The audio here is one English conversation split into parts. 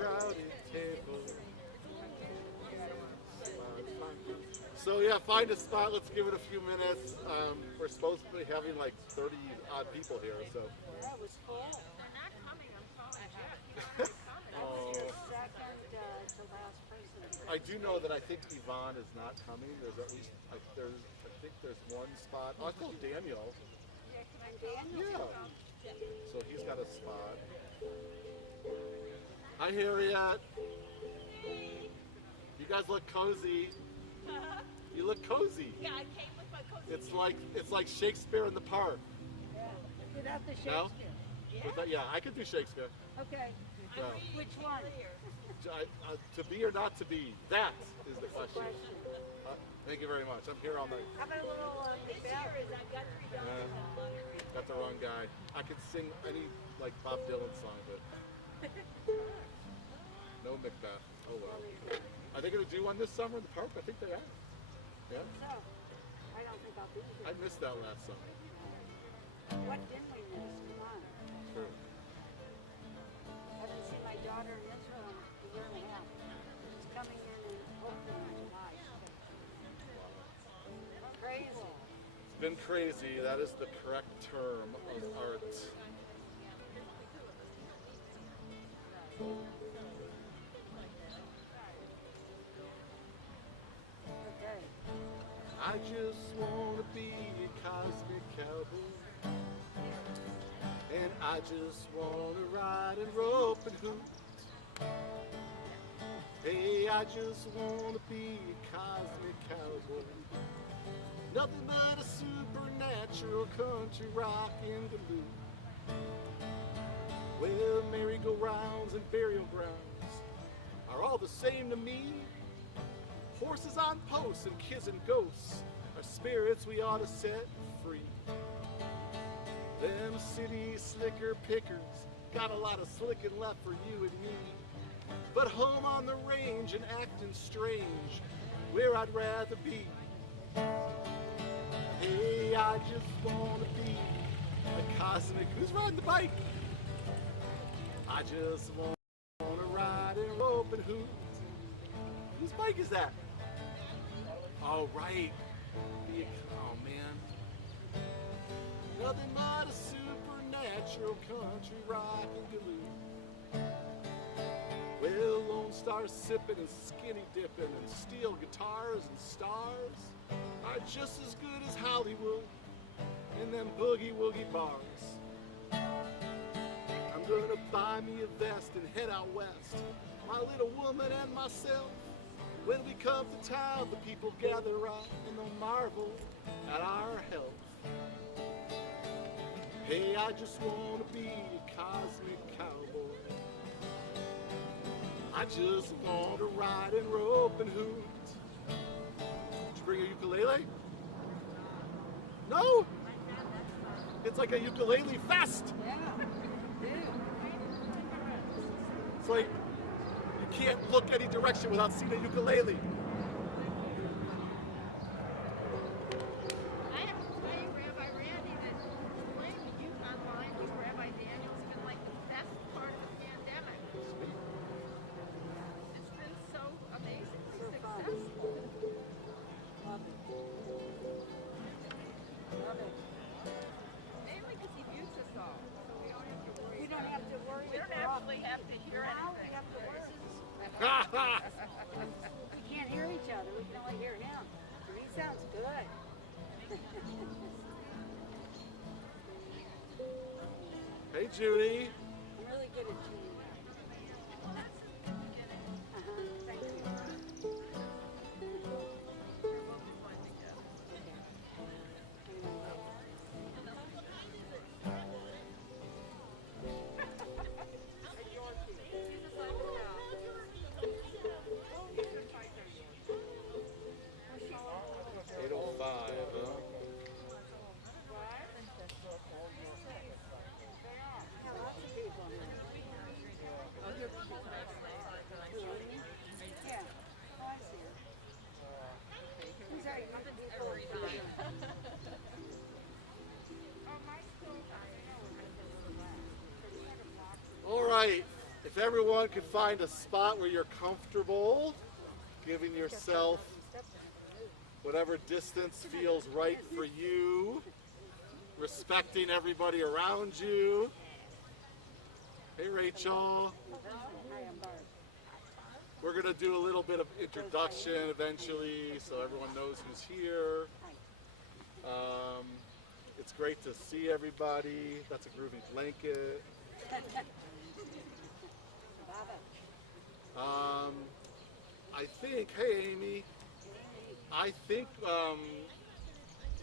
crowded table. So yeah, find a spot. Let's give it a few minutes. We're supposed to be having like 30 odd people here, so. Yeah, it was full. They're not coming, I'm calling Jeff. Oh. Second to last person. I do know that I think Yvonne is not coming. There's at least I think there's one spot. Oh, I called Daniel. Daniel? Yeah. So he's got a spot. Hi Harriet. You guys look cozy. You look cozy. Yeah, I came with my cozy. It's like Shakespeare in the Park. Yeah. Get out the Shakespeare. No? Yeah, I could do Shakespeare. Okay. So, Which one? to be or not to be? That is the question. Thank you very much. I'm here all night. How about a little This year is I've got $3 in the lottery. Got the wrong guy. I could sing any like Bob Dylan song, but no Macbeth. Oh well. Are they going to do one this summer in the park? I think they are. Yeah. So, I don't think I'll be here. I missed that last summer. What didn't we miss? Come on. True. I haven't seen my daughter in Israel in a year and a half. She's coming in hopefully in July. Crazy. It's been crazy. That is the correct term of art. Okay. I just want to be a cosmic cowboy, and I just want to ride and rope and hoot. Hey, I just want to be a cosmic cowboy, nothing but a supernatural country rockin' galoo. Well, merry-go-rounds and burial grounds are all the same to me. Horses on posts and kids and ghosts are spirits we ought to set free. Them city slicker pickers got a lot of slicking left for you and me. But home on the range and acting strange, where I'd rather be. Hey, I just wanna be a cosmic. Who's riding the bike? I just wanna ride and rope and hoot. Whose bike is that? Oh, right. Oh, man. Nothing but a supernatural country rockin' galoo. Well, Lone Star sipping and skinny dipping and steel guitars and stars are just as good as Hollywood in them boogie-woogie bars. I'm gonna buy me a vest and head out west, my little woman and myself. When we come to town, the people gather round and they'll marvel at our health. Hey, I just wanna be a cosmic cowboy. I just wanna ride and rope and hoot. Did you bring a ukulele? No? It's like a ukulele fest. Yeah. Dude. It's like you can't look any direction without seeing a ukulele. I have to tell you, Rabbi Randy, that playing the youth online with Rabbi Daniel has been like the best part of the pandemic. It's been so amazingly successful. Love it. Love it. Mainly because he mutes us all, so we don't have to worry. We don't have to worry. We don't actually have to hear Now we anything. have to worry. We can't hear each other. We can only hear him. He sounds good. Hey, Judy. I'm really good at tuning. Thank you. If everyone could find a spot where you're comfortable, giving yourself whatever distance feels right for you, respecting everybody around you. Hey Rachel. We're going to do a little bit of introduction eventually so everyone knows who's here. It's great to see everybody. That's a groovy blanket. I think, hey Amy, I think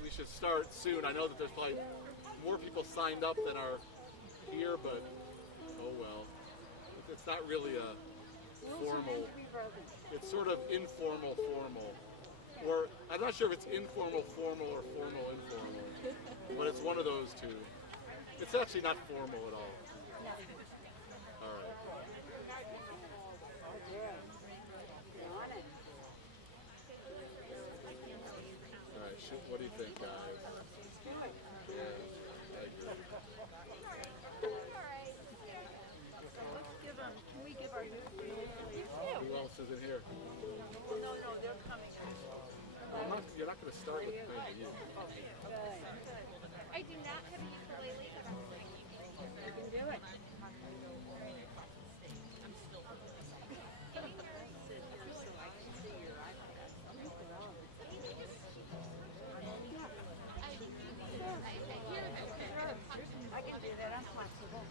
we should start soon. I know that there's probably more people signed up than are here, but oh well. It's not really a formal, it's sort of informal formal. Or I'm not sure if it's informal formal or formal informal, but it's one of those two. It's actually not formal at all. All right. All right, what do you think, guys? Yeah, I agree. Can we give our Who else is in here? No, they're coming. You're not going to start with maybe you. I do not have a ukulele, but I'm going You can do it. I can do that. I'm flexible.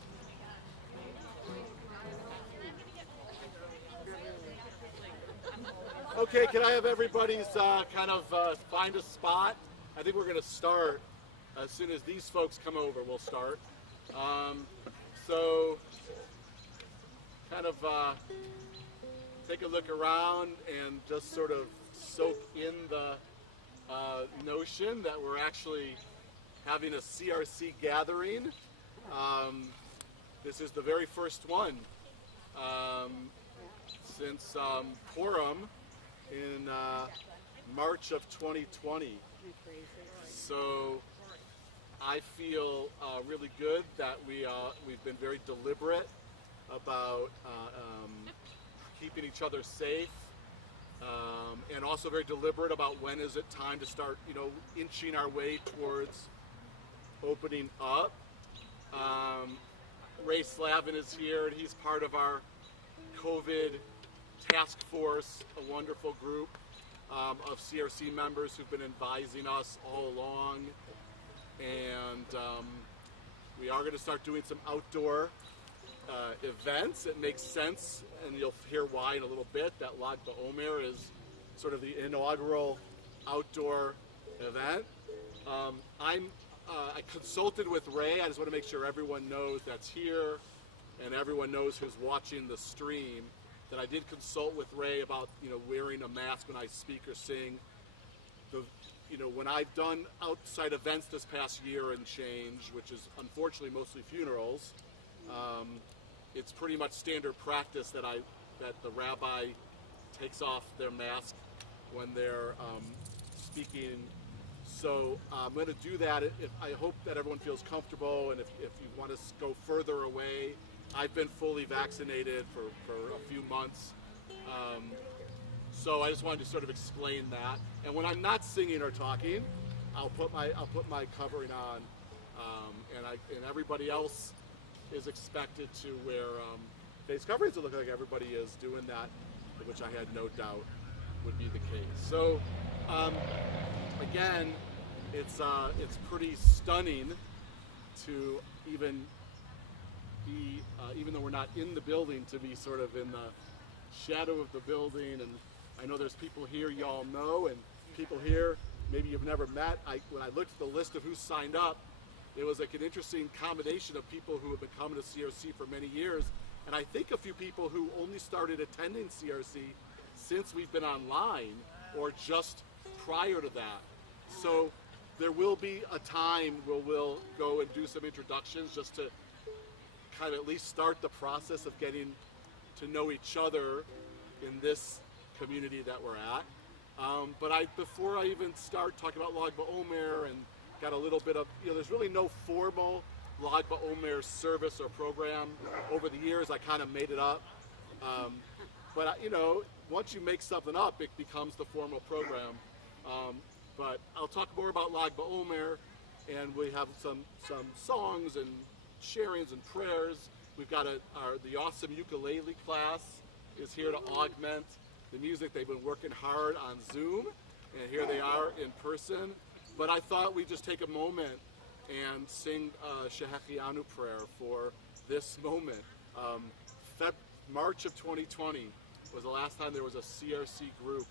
Okay, can I have everybody's kind of find a spot? I think we're going to start as soon as these folks come over. We'll start. So, kind of take a look around and just sort of soak in the notion that we're actually having a CRC gathering. This is the very first one since Purim in March of 2020. So I feel really good that we've been very deliberate about keeping each other safe, and also very deliberate about when is it time to start, inching our way towards opening up. Ray Slavin is here, and he's part of our COVID task force, a wonderful group of CRC members who've been advising us all along. And we are going to start doing some outdoor events. It makes sense, and you'll hear why in a little bit, that Lag BaOmer is sort of the inaugural outdoor event. I consulted with Ray. I just want to make sure everyone knows that's here and everyone knows who's watching the stream, that I did consult with Ray about wearing a mask when I speak or sing. When I've done outside events this past year and change, which is unfortunately mostly funerals, it's pretty much standard practice that the rabbi takes off their mask when they're speaking. So I'm going to do that. I hope that everyone feels comfortable, and if you want to go further away, I've been fully vaccinated for a few months. So I just wanted to sort of explain that. And when I'm not singing or talking, I'll put my covering on, and everybody else is expected to wear face coverings. To look like everybody is doing that, which I had no doubt would be the case. So again, it's pretty stunning to even be, even though we're not in the building, to be sort of in the shadow of the building. And I know there's people here y'all know, and people here maybe you've never met. When I looked at the list of who signed up, it was like an interesting combination of people who have been coming to CRC for many years, and I think a few people who only started attending CRC since we've been online or just prior to that. So there will be a time where we'll go and do some introductions just to kind of at least start the process of getting to know each other in this community that we're at. But before I even start talking about Lag BaOmer and got a little bit of, there's really no formal Lag BaOmer service or program. Over the years, I kind of made it up. But you know, once you make something up, it becomes the formal program. But I'll talk more about Lag BaOmer, and we have some songs and sharings and prayers. We've got the awesome ukulele class is here to augment the music. They've been working hard on Zoom, and here they are in person. But I thought we'd just take a moment and sing Shehechianu prayer for this moment. March of 2020 was the last time there was a CRC group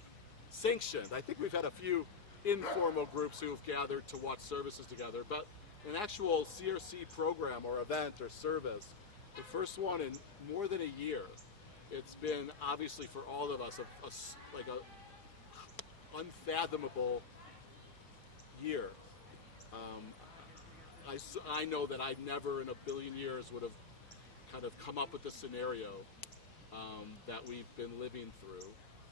sanctioned. I think we've had a few informal groups who have gathered to watch services together, but an actual CRC program or event or service, the first one in more than a year. It's been obviously for all of us like a unfathomable year. I know that I never in a billion years would have kind of come up with the scenario that we've been living through.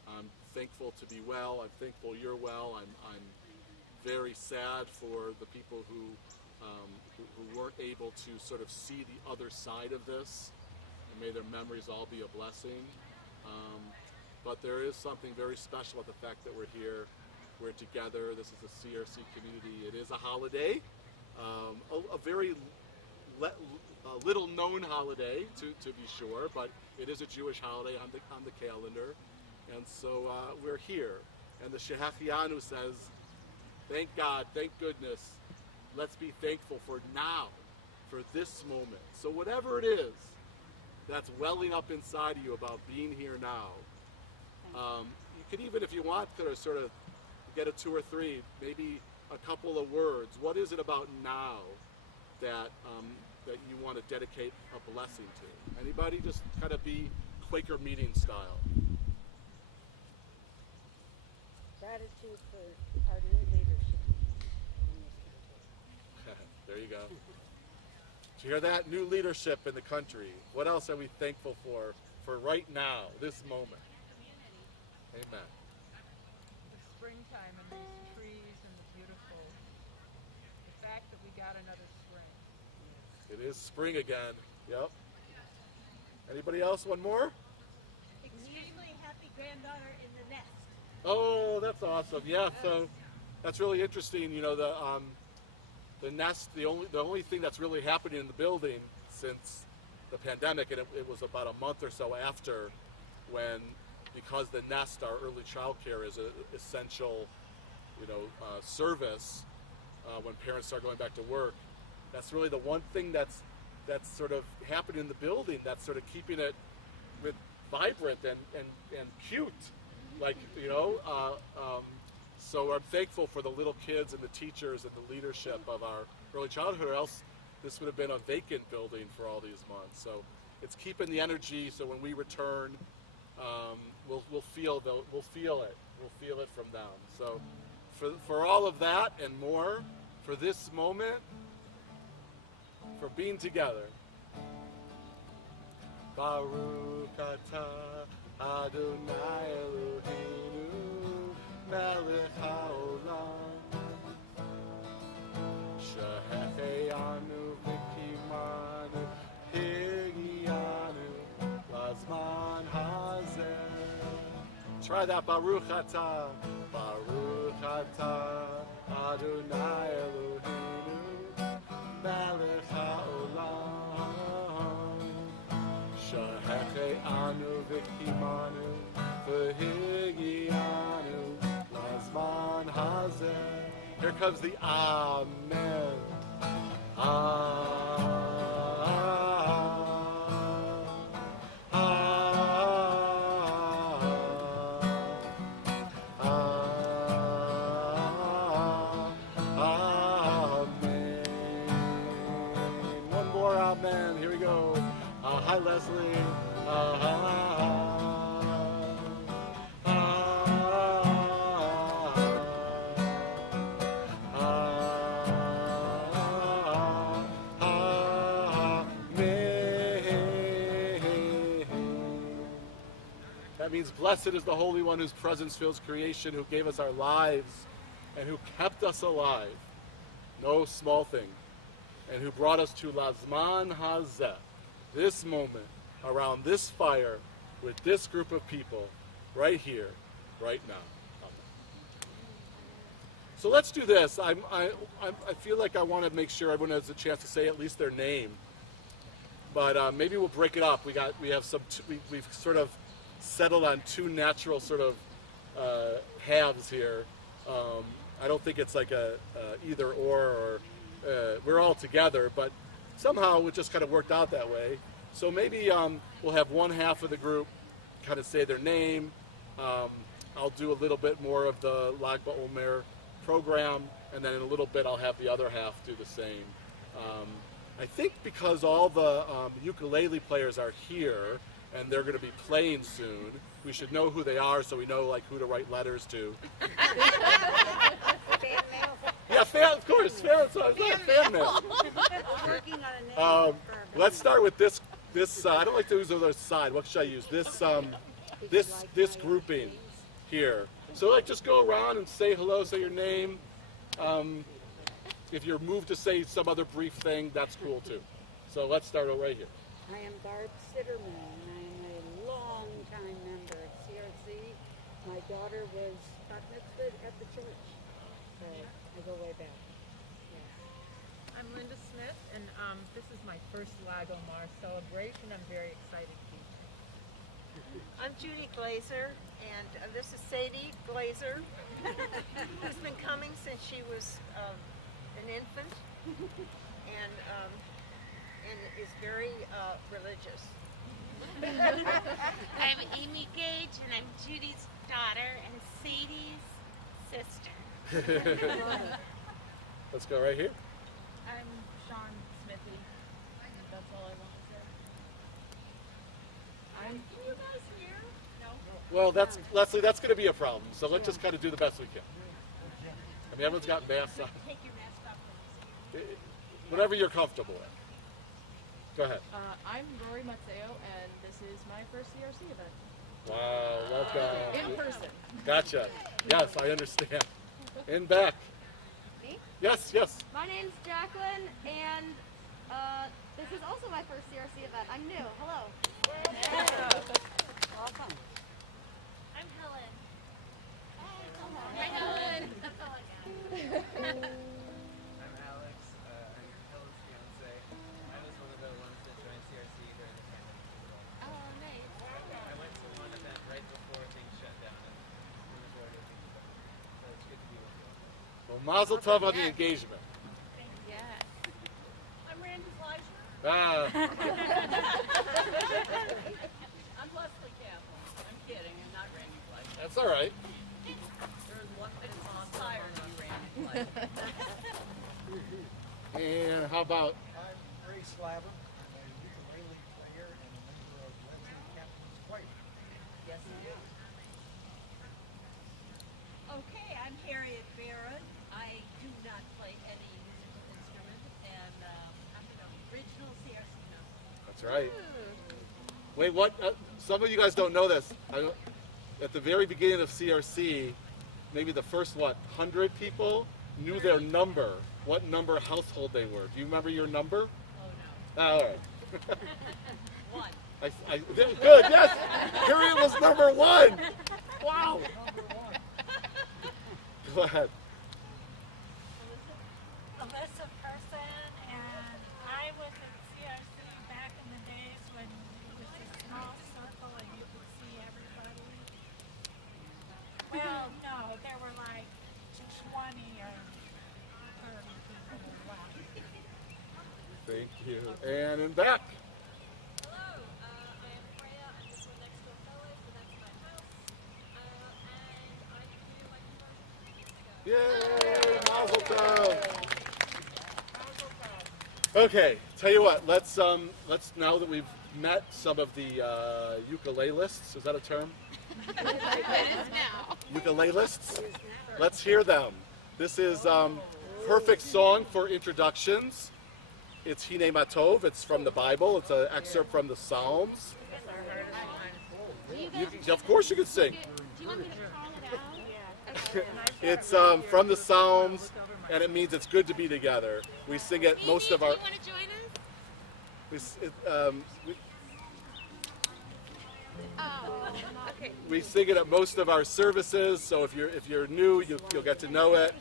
I'm thankful to be well. I'm thankful you're well. I'm very sad for the people who weren't able to sort of see the other side of this. And may their memories all be a blessing. But there is something very special about the fact that we're here. We're together. This is a CRC community. It is a holiday, a very little known holiday to be sure, but it is a Jewish holiday on the calendar. And so we're here. And the Shehechianu says, thank God, thank goodness, let's be thankful for now, for this moment. So whatever it is that's welling up inside of you about being here now, you could even, if you want, sort of get a 2 or 3, maybe a couple of words. What is it about now that you want to dedicate a blessing to? Anybody? Just kind of be Quaker meeting style. Gratitude for our new leadership in this country. There you go. Did you hear that? New leadership in the country. What else are we thankful for right now, this moment? Amen. The springtime and these trees and the beautiful, the fact that we got another spring. It is spring again. Yep. Anybody else? One more? Extremely happy granddaughter in the nest. Oh, that's awesome. Yeah, so that's really interesting. You know, the nest, the only thing that's really happening in the building since the pandemic, and it was about a month or so after when, because the nest, our early child care is an essential, service when parents start going back to work. That's really the one thing that's sort of happening in the building that's sort of keeping it vibrant and cute. Like, so I'm thankful for the little kids and the teachers and the leadership of our early childhood, or else this would have been a vacant building for all these months. So it's keeping the energy, so when we return, we'll feel it. We'll feel it from them. So for all of that and more, for this moment, for being together. Baruch atah Adonai Eloheinu melech haolam shehechianu v'kimanu higianu lazman hazeh. Try that. Baruch atah Adonai Eloheinu melech haolam shehechianu v'kimanu v'higianu lazman hazeh. Here comes the Amen. Amen. Here we go. Hi, Leslie. That means blessed is the Holy One whose presence fills creation, who gave us our lives and who kept us alive. No small thing. and who brought us to Lazman Hazeh, this moment, around this fire, with this group of people, right here, right now. So let's do this. I feel like I want to make sure everyone has a chance to say at least their name, but maybe we'll break it up. We've sort of settled on two natural sort of halves here. I don't think it's like a either or we're all together, but somehow it just kind of worked out that way. So maybe we'll have one half of the group kind of say their name. I'll do a little bit more of the Lag BaOmer program, and then in a little bit I'll have the other half do the same. I think because all the ukulele players are here and they're going to be playing soon, we should know who they are so we know like who to write letters to. Fan mail. Yeah, of course, fan mail. Working on a name for Let's start with this. I don't like to use the other side. What should I use? This grouping here. So like just go around and say hello, say your name. If you're moved to say some other brief thing, that's cool too. So let's start right here. I am Barb Sitterman. I am a long-time member of CRC. My daughter was bat mitzvahed at the church, so I go way back. Yes. I'm Linda Smith, and this is my first Lagomar celebration. I'm very excited to be here. I'm Judy Glazer, and this is Sadie Glazer, who's been coming since she was an infant, and is very religious. I'm Amy Gage, and I'm Judy's daughter and Sadie's sister. Let's go right here. I'm Sean Smithy. That's all I want to say. Can you guys hear? No. Well, Leslie, that's going to be a problem. So let's just kind of do the best we can. I mean, everyone's got masks on. Take your mask off. Whatever you're comfortable with. Go ahead. I'm Rory Mazzeo, and this is my first CRC event. Wow, welcome. In person. Gotcha. Yes, I understand. In back. Me? Yes. My name's Jacqueline, and this is also my first CRC event. I'm new. Hello. Awesome. I'm Helen. Hi, Helen. That's all I got. I'm Alex. I'm Helen's fiance. I was one of the ones that joined CRC during the pandemic as well. Oh, nice. I went to one event right before things shut down, and the majority of things shut down. So it's good to be with you. Well, mazel tov on the engagement. Yes. I'm Randy Fleischer. Ah, I'm Leslie Campbell. I'm kidding. I'm not Randy Fleischer. that's all right. There's one thing that's inspired me, Randy Fleischer. And how about I'm Ray Slavin. I'm a ukulele player and a member of Let's Captain's Choir. Yes, you do. Okay, I'm Harriet Barron. I do not play any musical instrument, and I'm an original CRC member. That's right. Wait, what? Some of you guys don't know this. At the very beginning of CRC, maybe the first 100 people knew their number, what number household they were. Do you remember your number? Oh no. All right. One. Good. Yes. Harriet was number 1. Wow. Go ahead. Alyssa Person, and I was in CRC back in the days when it was a small circle and you could see everybody. Well, no, there were like 20 or 30 people left. Thank you. And in back. Hello, I am Freya. I'm just one next door fellow, so that's my house. And I completed my conversion 3 weeks ago. Yay! Mazel tov. Okay, tell you what. Let's now that we've met some of the ukulelists. Is that a term? Ukulelists. Let's hear them. This is perfect song for introductions. It's Hine Matov. It's from the Bible. It's an excerpt from the Psalms. Of course you can sing. Do you want me to call it out? It's from the Psalms, and it means it's good to be together. We sing it most of our. Do you want to join us? We sing it at most of our services. So if you're new, you'll get to know it.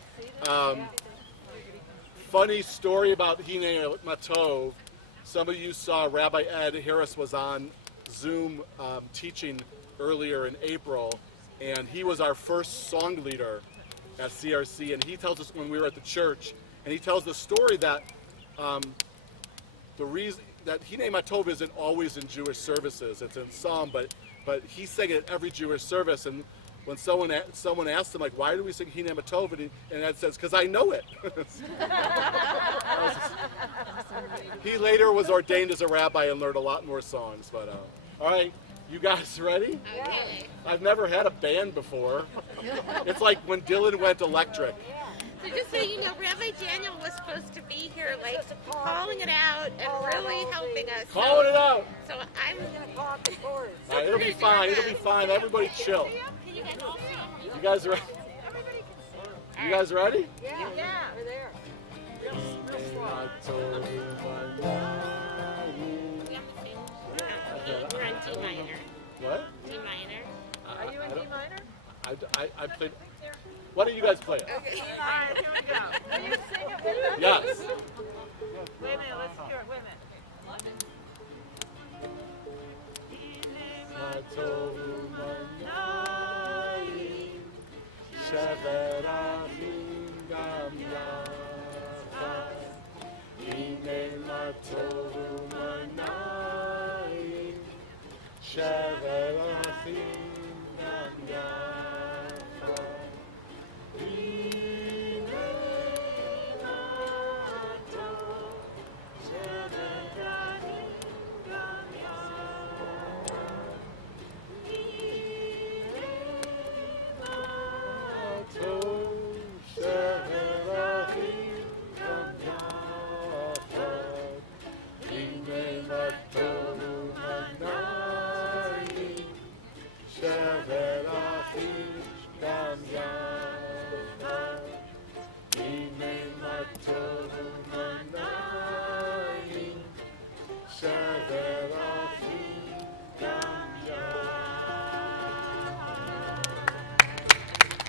Funny story about Hine Matov. Some of you saw Rabbi Ed Harris was on Zoom teaching earlier in April, and he was our first song leader at CRC, and he tells us when we were at the church, and he tells the story that the reason that Hine Matov isn't always in Jewish services, it's in some, but he sang it at every Jewish service, and when someone asked him, like, why do we sing Hine Matov, and Ed says, because I know it. He later was ordained as a rabbi and learned a lot more songs, but all right, you guys ready? Okay. I've never had a band before. It's like when Dylan went electric. So just so you know, Rabbi Daniel was supposed to be here, like, calling it out and really helping us. Calling it out. So I'm gonna call out the chorus. All right, it'll be fine. It'll be fine. Everybody chill. Can you guys all see him? You guys ready? You guys ready? Yeah, we're there. We on the same. We're on D minor. What? D minor. Are you in D minor? I played. Why don't you guys play it? Okay. All right, here we go. Will you sing it with us? Yes. Wait a minute, let's hear it. Wait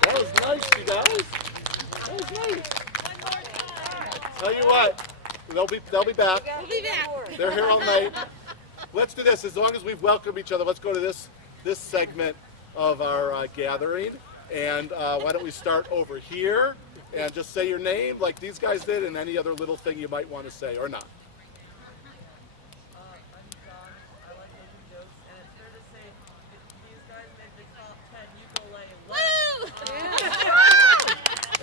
That was nice, you guys. That was nice. Tell you what, they'll be back. We'll be back. They're here all night. Let's do this. As long as we've welcomed each other, let's go to this segment of our gathering. And why don't we start over here and just say your name like these guys did, and any other little thing you might want to say or not. I'm John. I like making jokes, and it's fair to say these guys made the top 10 ukulele.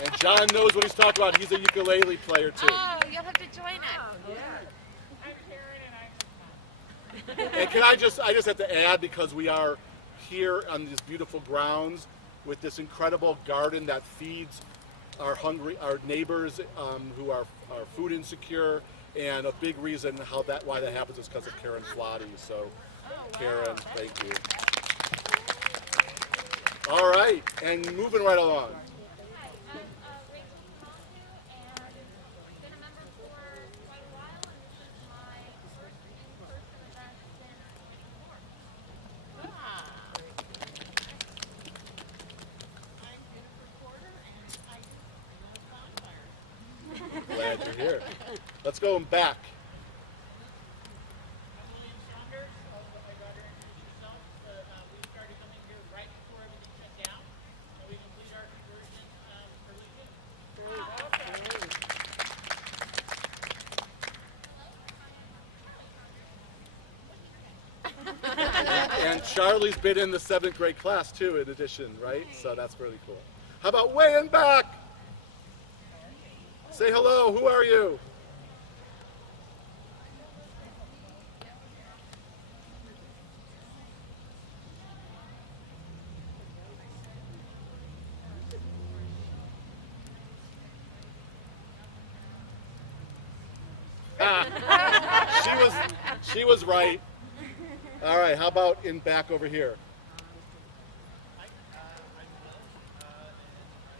And John knows what he's talking about. He's a ukulele player too. Oh, you'll have to join us. I'm Karen and I'm And can I just have to add, because we are here on these beautiful grounds with this incredible garden that feeds our neighbors who are food insecure, and a big reason why that happens is because of Karen Flotty. So, Karen, thank you. All right, and moving right along. Glad you're here. Let's go back. And Charlie's been in the 7th grade class too, in addition, right? So that's really cool. How about way in back? Say hello, who are you? She was right. All right, how about in back over here? I'm Will, and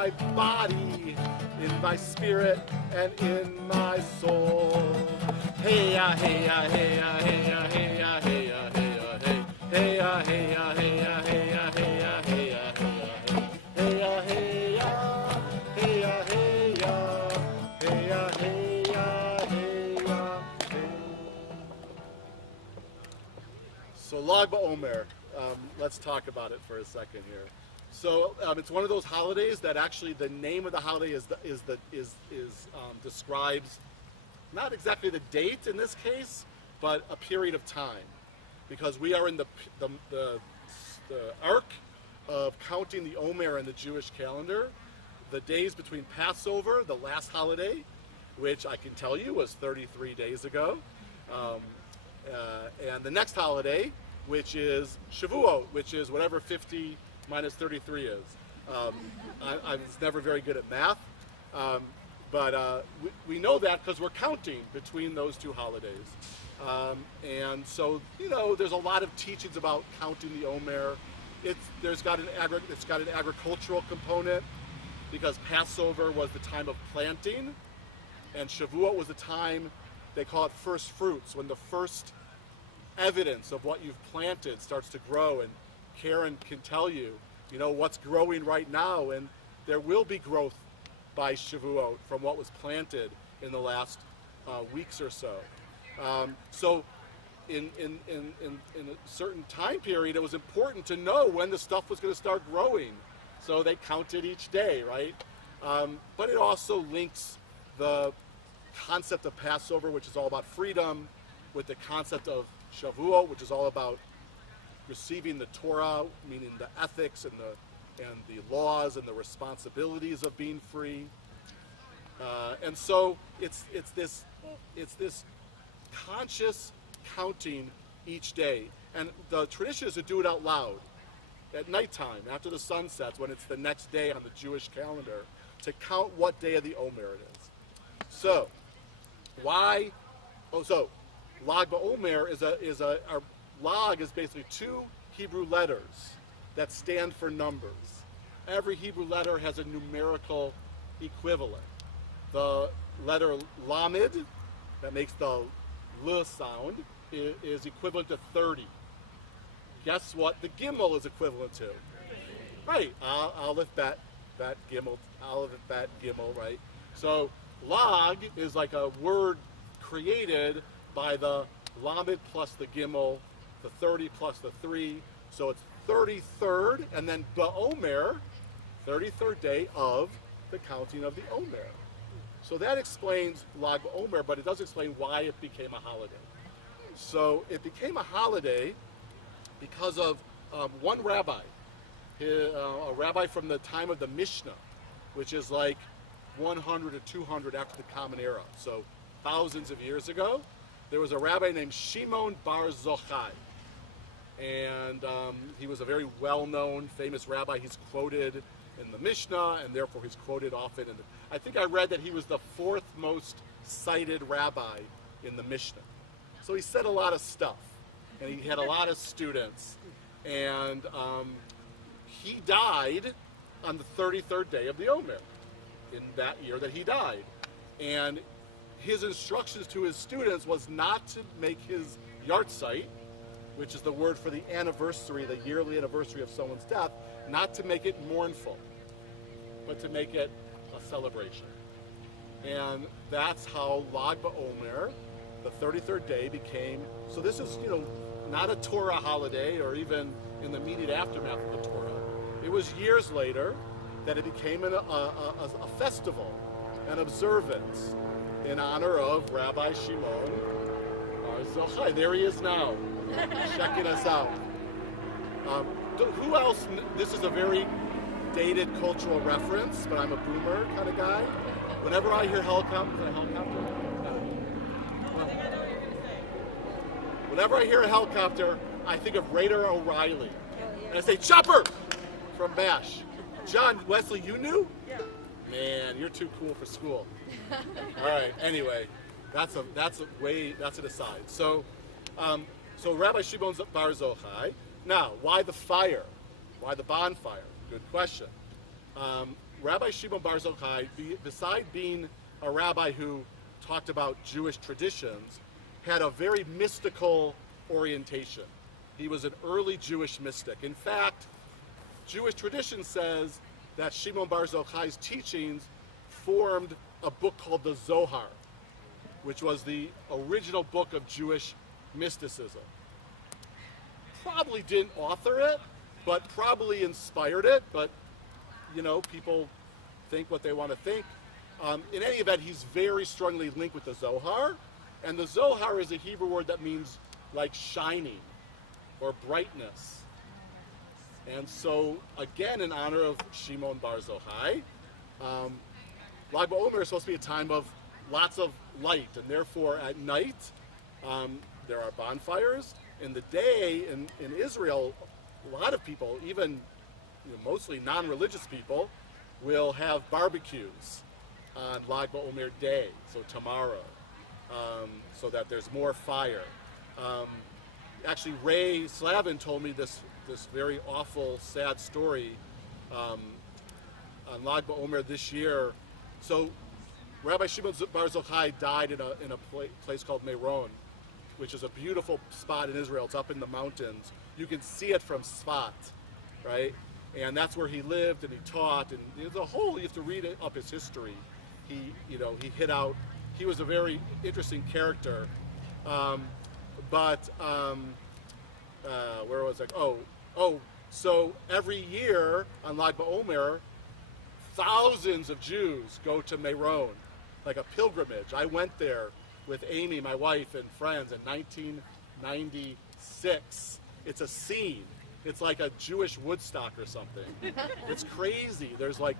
my body, in my spirit, and in my soul. Hey ya, hey ya, hey ya, hey ya, hey ya, hey ya, hey ya, hey. Hey ya, hey ya, hey ya, hey ya, hey ya, hey ya, hey ya, hey ya, hey ya, hey ya, hey ya, hey ya, hey ya, hey. So Lag BaOmer, let's talk about it for a second here. So it's one of those holidays that actually the name of the holiday describes not exactly the date in this case, but a period of time, because we are in the arc of counting the Omer in the Jewish calendar. The days between Passover, the last holiday, which I can tell you was 33 days ago, and the next holiday, which is Shavuot, which is whatever 50 minus 33 is. I was never very good at math, but we know that because we're counting between those two holidays. And so, there's a lot of teachings about counting the Omer. It's got an agricultural component, because Passover was the time of planting, and Shavuot was the time, they call it first fruits, when the first evidence of what you've planted starts to grow. And Karen can tell you, what's growing right now, and there will be growth by Shavuot from what was planted in the last weeks or so. So in a certain time period, it was important to know when the stuff was going to start growing. So they counted each day, right? But it also links the concept of Passover, which is all about freedom, with the concept of Shavuot, which is all about receiving the Torah, meaning the ethics and the laws and the responsibilities of being free. And so it's this conscious counting each day. And the tradition is to do it out loud at nighttime, after the sun sets, when it's the next day on the Jewish calendar, to count what day of the Omer it is. So, Lag BaOmer our Lag is basically two Hebrew letters that stand for numbers. Every Hebrew letter has a numerical equivalent. The letter Lamed, that makes the L sound, is equivalent to 30. Guess what the Gimel is equivalent to? Right, Aleph, Bet, Gimel, Aleph, Bet, Gimel, right? So Lag is like a word created by the Lamed plus the Gimel, the 30 plus the 3. So it's 33rd, and then BaOmer, 33rd day of the counting of the Omer. So that explains Lag BaOmer, but it does explain why it became a holiday. So it became a holiday because of one rabbi, a rabbi from the time of the Mishnah, which is like 100 to 200 after the Common Era. So thousands of years ago, there was a rabbi named Shimon bar Zochai. And he was a very well-known, famous rabbi. He's quoted in the Mishnah, and therefore he's quoted often. I think I read that he was the 4th most cited rabbi in the Mishnah. So he said a lot of stuff, and he had a lot of students. And he died on the 33rd day of the Omer, in that year that he died. And his instructions to his students was not to make his yahrzeit, which is the word for the anniversary, the yearly anniversary of someone's death, not to make it mournful, but to make it a celebration. And that's how Lag BaOmer, the 33rd day, became. So this is, not a Torah holiday or even in the immediate aftermath of the Torah. It was years later that it became a festival, an observance in honor of Rabbi Shimon bar Zochai. There he is now, checking us out. Who else? This is a very dated cultural reference, but I'm a boomer kind of guy. Whenever I hear helicopter, whenever I hear a helicopter, I think of Raider O'Reilly. And I say, chopper! From MASH. John Wesley, you knew? Yeah. Man, you're too cool for school. All right, anyway, that's an aside. So Rabbi Shimon bar Zochai. Now, why the fire? Why the bonfire? Good question. Rabbi Shimon Bar Yochai, beside being a rabbi who talked about Jewish traditions, had a very mystical orientation. He was an early Jewish mystic. In fact, Jewish tradition says that Shimon Bar Yochai's teachings formed a book called the Zohar, which was the original book of Jewish mysticism. Probably didn't author it, but probably inspired it, but you know, people think what they want to think. In any event, he's very strongly linked with the Zohar, and the Zohar is a Hebrew word that means like shining or brightness. And so, again, in honor of Shimon Bar Yochai, Lag BaOmer is supposed to be a time of lots of light, and therefore at night there are bonfires. In the day in Israel, a lot of people, even mostly non-religious people, will have barbecues on Lag BaOmer day, so tomorrow, so that there's more fire. Actually, Ray Slavin told me this very awful, sad story on Lag BaOmer this year. So Rabbi Shimon Bar Yochai died in a place called Meron, which is a beautiful spot in Israel. It's up in the mountains. You can see it from Sfat, right? And that's where he lived and he taught, and you have to read up his history. He hit out. He was a very interesting character. Where was I? So every year on Lag BaOmer, thousands of Jews go to Meron, like a pilgrimage. I went there with Amy, my wife, and friends in 1996. It's a scene. It's like a Jewish Woodstock or something. It's crazy. There's like,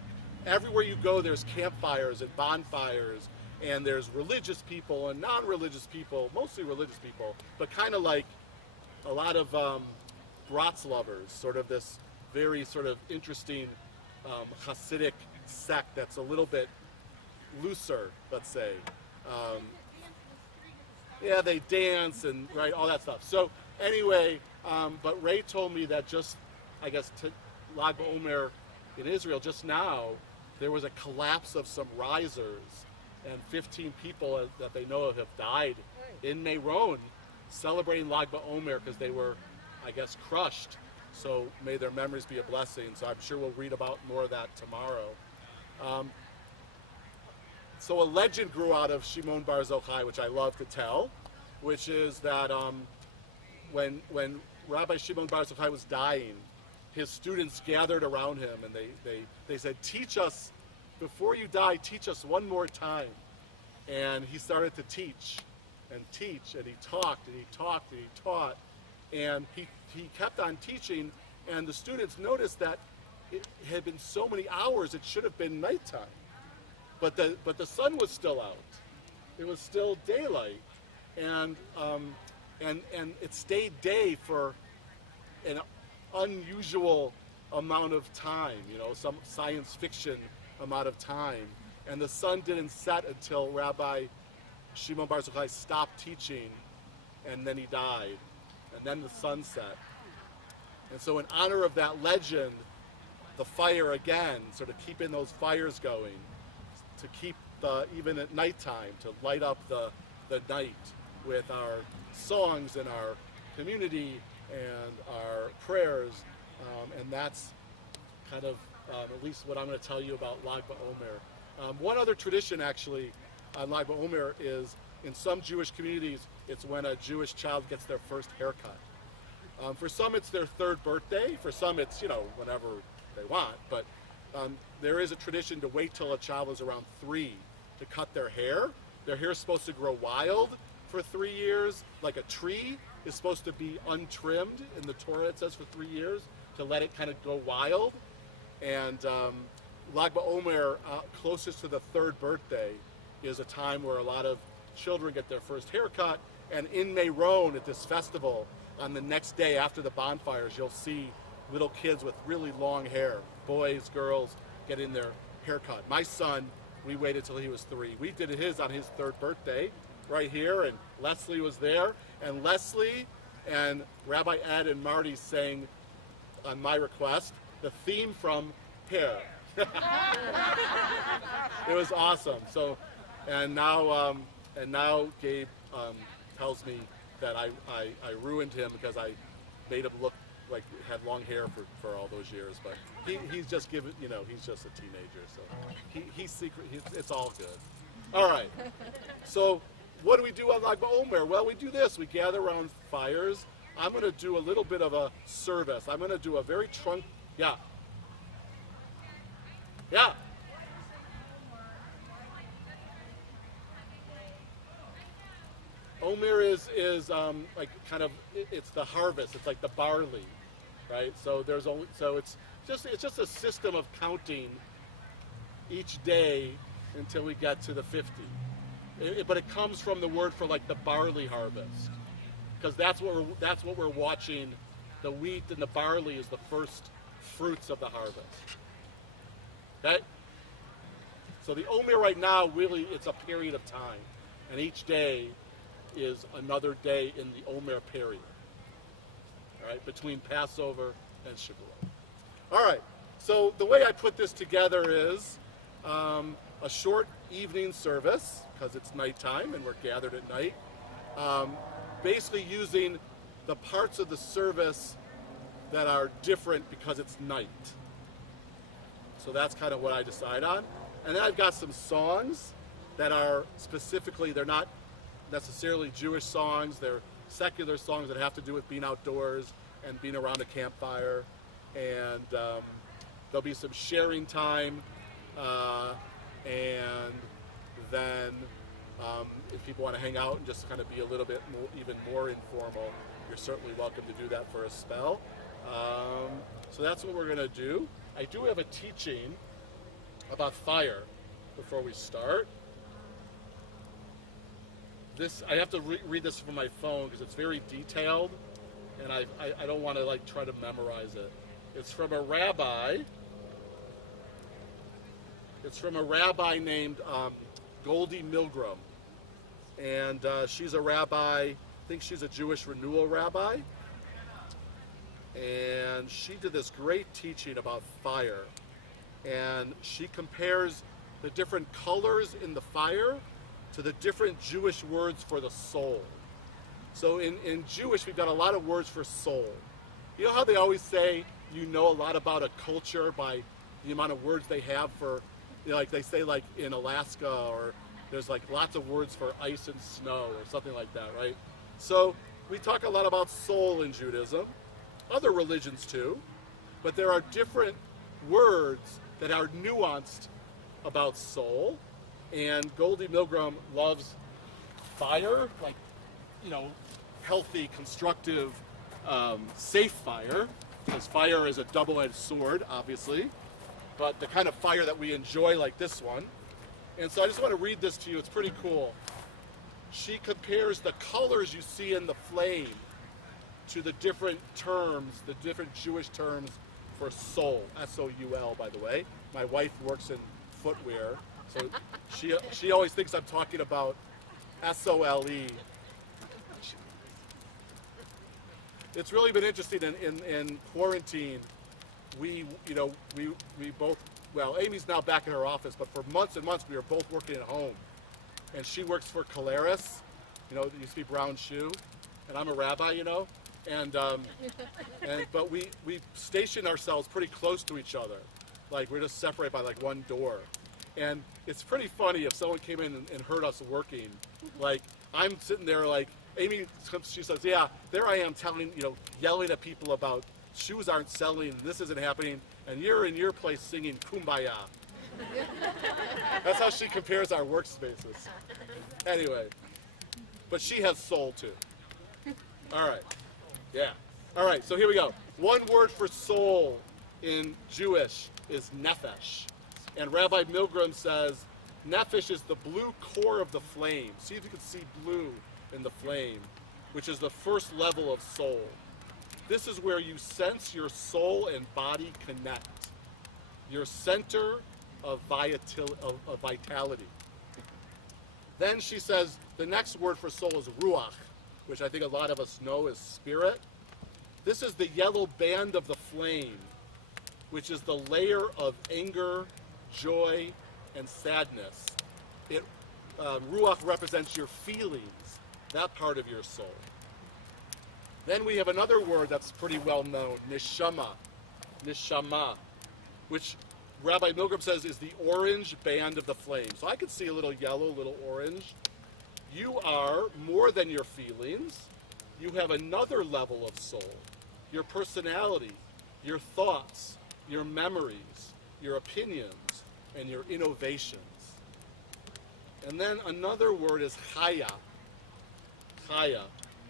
everywhere you go, there's campfires and bonfires, and there's religious people and non-religious people, mostly religious people, but kind of like a lot of Bratz-lovers, sort of this very sort of interesting Hasidic sect that's a little bit looser, let's say. Yeah, they dance and right, all that stuff. So anyway, but Ray told me that just, I guess, to Lag BaOmer in Israel just now, there was a collapse of some risers, and 15 people that they know of have died in Meron celebrating Lag BaOmer because they were, I guess, crushed. So may their memories be a blessing. So I'm sure we'll read about more of that tomorrow. So a legend grew out of Shimon Bar Yochai, which I love to tell, which is that when Rabbi Shimon Bar Yochai was dying, his students gathered around him and they said, teach us, before you die, teach us one more time. And he started to teach, and he talked, and he talked, and he taught. And he kept on teaching, and the students noticed that it had been so many hours, it should have been nighttime. But the sun was still out. It was still daylight. And it stayed day for an unusual amount of time, some science fiction amount of time. And the sun didn't set until Rabbi Shimon Bar Yochai stopped teaching, and then he died. And then the sun set. And so in honor of that legend, the fire again, sort of keeping those fires going, to keep even at nighttime, to light up the night with our songs and our community and our prayers. And that's kind of at least what I'm going to tell you about Lag BaOmer. One other tradition actually on Lag BaOmer is, in some Jewish communities, it's when a Jewish child gets their first haircut. For some it's their third birthday, for some it's, whenever they want, but there is a tradition to wait till a child is around 3 to cut their hair. Their hair is supposed to grow wild for 3 years, like a tree is supposed to be untrimmed. In the Torah it says for 3 years, to let it kind of go wild. And Lag BaOmer, closest to the third birthday, is a time where a lot of children get their first haircut. And in Meron, at this festival, on the next day after the bonfires, you'll see little kids with really long hair, boys, girls, getting their haircut. My son, we waited till he was 3. We did his on his third birthday, right here, and Leslie was there. And Leslie and Rabbi Ed and Marty sang, on my request, the theme from Hair. It was awesome. So, and now Gabe tells me that I ruined him because I made him look like he had long hair for all those years. But he's just he's just a teenager. So he's secret. It's all good. All right. So what do we do on Lag BaOmer? Well, we do this. We gather around fires. I'm going to do a little bit of a service. I'm going to do a very yeah. Yeah. Omer is like kind of, it's the harvest. It's like the barley, right? So it's just a system of counting each day until we get to the 50. But it comes from the word for like the barley harvest, because that's what we're watching. The wheat and the barley is the first fruits of the harvest. Okay? So the Omer right now, really, it's a period of time. And each day is another day in the Omer period. All right? Between Passover and Shavuot. All right. So the way I put this together is a short evening service, because it's nighttime and we're gathered at night. Basically using the parts of the service that are different because it's night. So that's kind of what I decide on. And then I've got some songs that are specifically, they're not necessarily Jewish songs, they're secular songs that have to do with being outdoors and being around a campfire. And there'll be some sharing time, and then if people want to hang out and just kind of be a little bit more, even more informal, you're certainly welcome to do that for a spell. So that's what we're going to do. I do have a teaching about fire before we start. This, I have to read this from my phone because it's very detailed, and I don't want to like try to memorize it. It's from a rabbi. It's from a rabbi named Goldie Milgram, and she's a rabbi. I think she's a Jewish renewal rabbi, and she did this great teaching about fire, and she compares the different colors in the fire to the different Jewish words for the soul. So in Jewish, we've got a lot of words for soul. You know how they always say you know a lot about a culture by the amount of words they have for, you know, like they say like in Alaska, or there's like lots of words for ice and snow or something like that, right? So we talk a lot about soul in Judaism, other religions too, but there are different words that are nuanced about soul. And Goldie Milgram loves fire, like, you know, healthy, constructive, safe fire, because fire is a double-edged sword, obviously, but the kind of fire that we enjoy, like this one. And so I just want to read this to you. It's pretty cool. She compares the colors you see in the flame to the different terms, the different Jewish terms for soul, S-O-U-L, by the way. My wife works in footwear, so she always thinks I'm talking about S-O-L-E. It's really been interesting in quarantine. We both, well, Amy's now back in her office, but for months and months we were both working at home. And she works for Caleres, you know, it used to be Brown Shoe, and I'm a rabbi, you know, but we stationed ourselves pretty close to each other. Like, we're just separated by like one door. And it's pretty funny if someone came in and heard us working. Like, I'm sitting there like, Amy, she says, yeah, there I am yelling at people about shoes aren't selling, this isn't happening, and you're in your place singing Kumbaya. That's how she compares our workspaces. Anyway, but she has soul too. All right, yeah. All right, so here we go. One word for soul in Jewish is nefesh. And Rabbi Milgram says, nefesh is the blue core of the flame. See if you can see blue in the flame, which is the first level of soul. This is where you sense your soul and body connect. Your center of vitality. Then she says, the next word for soul is ruach, which I think a lot of us know is spirit. This is the yellow band of the flame which is the layer of anger, joy, and sadness. Ruach represents your feelings, that part of your soul. Then we have another word that's pretty well known, neshama, which Rabbi Milgram says is the orange band of the flame. So I can see a little yellow, a little orange. You are more than your feelings. You have another level of soul. Your personality, your thoughts, your memories, your opinions, and your innovations. And then another word is chaya,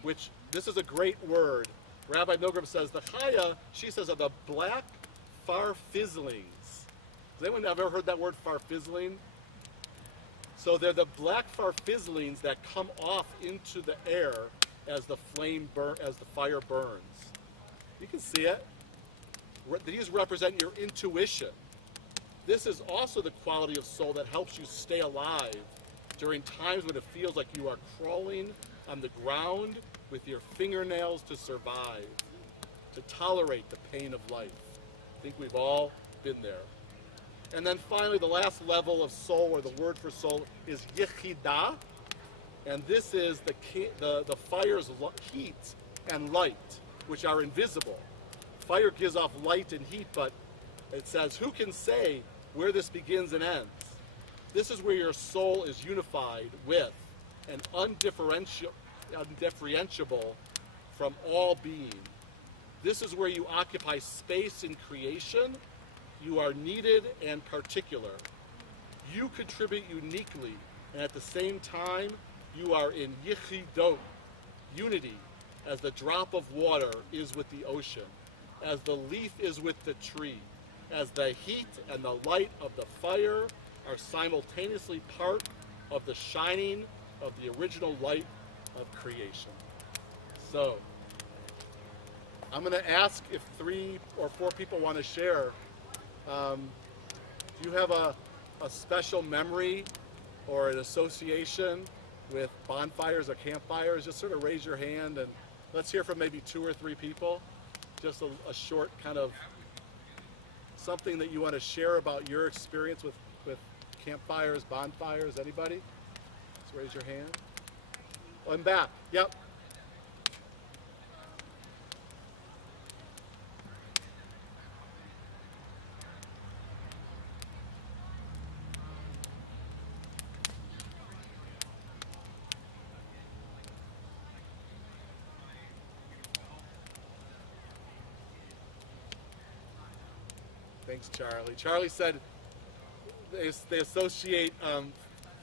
which this is a great word. Rabbi Milgram says the chaya, she says, are the black farfizzlings. Has anyone ever heard that word, farfizzling? So they're the black farfizzlings that come off into the air as the fire burns. You can see it. These represent your intuition. This is also the quality of soul that helps you stay alive during times when it feels like you are crawling on the ground with your fingernails to survive, to tolerate the pain of life. I think we've all been there. And then finally, the last level of soul, or the word for soul, is yechidah. And this is the fire's heat and light, which are invisible. Fire gives off light and heat, but it says, who can say where this begins and ends? This is where your soul is unified with and undifferentiable from all being. This is where you occupy space in creation. You are needed and particular. You contribute uniquely, and at the same time, you are in yichidot, unity, as the drop of water is with the ocean, as the leaf is with the tree, as the heat and the light of the fire are simultaneously part of the shining of the original light of creation. So, I'm going to ask if 3 or 4 people want to share. Do you have a special memory or an association with bonfires or campfires? Just sort of raise your hand and let's hear from maybe 2 or 3 people. Just a short kind of something that you want to share about your experience with campfires, bonfires. Anybody? Just raise your hand. Oh, I'm back. Yep. Thanks, Charlie. Charlie said they associate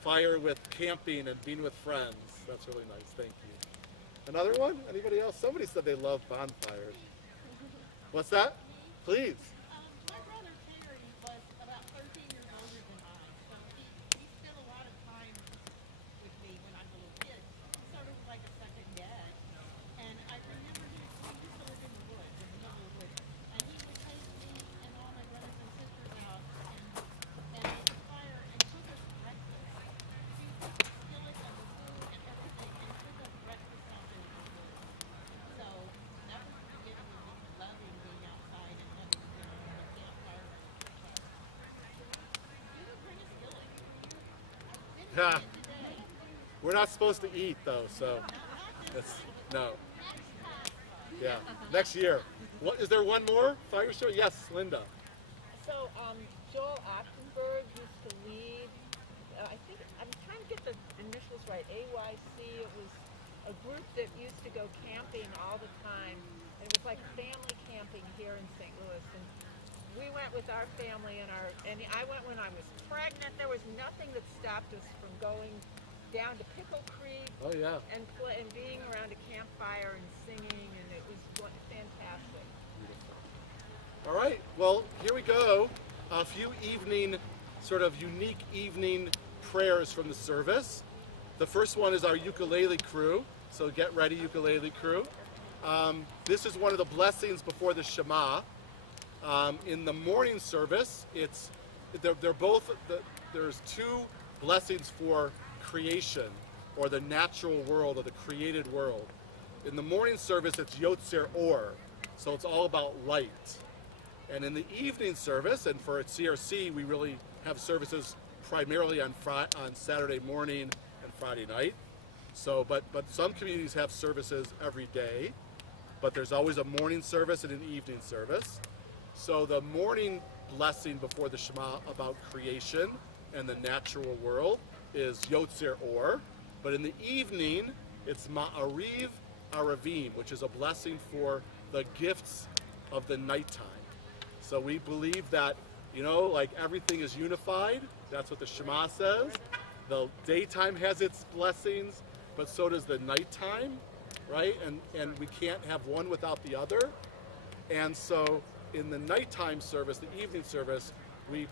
fire with camping and being with friends. That's really nice. Thank you. Another one? Anybody else? Somebody said they love bonfires. What's that? Please. My brother Terry was about 13 years older than I, so he spent a lot of time with me when I was a little kid. He's sort of like a second dad. And I remember we used to live in the woods, in the middle of the woods, and he would take me and all my brothers and sisters out and make a fire and cook us breakfast. He would put the skillet and the food and everything and cook us breakfast out there in the woods. So that was the beginning of me loving being outside and having dinner on the campfire and the cook house. You would bring a skillet. Yeah. We're not supposed to eat though, so no. Yeah, next year. What is there? One more fire show? Yes, Linda. So Joel Achtenberg used to lead, I think, I'm trying to get the initials right, AYC. It was a group that used to go camping all the time. It was like family camping here in St. Louis. And we went with our family and I went when I was pregnant. There was nothing that stopped us from going down to Pickle Creek. Oh yeah. And being around a campfire and singing, and it was fantastic. All right, well, here we go. A few sort of unique evening prayers from the service. The first one is our ukulele crew, so get ready, ukulele crew. This is one of the blessings before the Shema. In the morning service, there's 2 blessings for creation, or the natural world, or the created world. In the morning service, it's Yotzer Or, so it's all about light. And in the evening service, and for CRC, we really have services primarily on Saturday morning and Friday night. So, but some communities have services every day, but there's always a morning service and an evening service. So the morning blessing before the Shema about creation and the natural world is Yotzer Or, but in the evening it's Ma'ariv Aravim, which is a blessing for the gifts of the nighttime. So we believe that, you know, like everything is unified. That's what the Shema says. The daytime has its blessings, but so does the nighttime, right? And we can't have one without the other. And so in the nighttime service, the evening service, we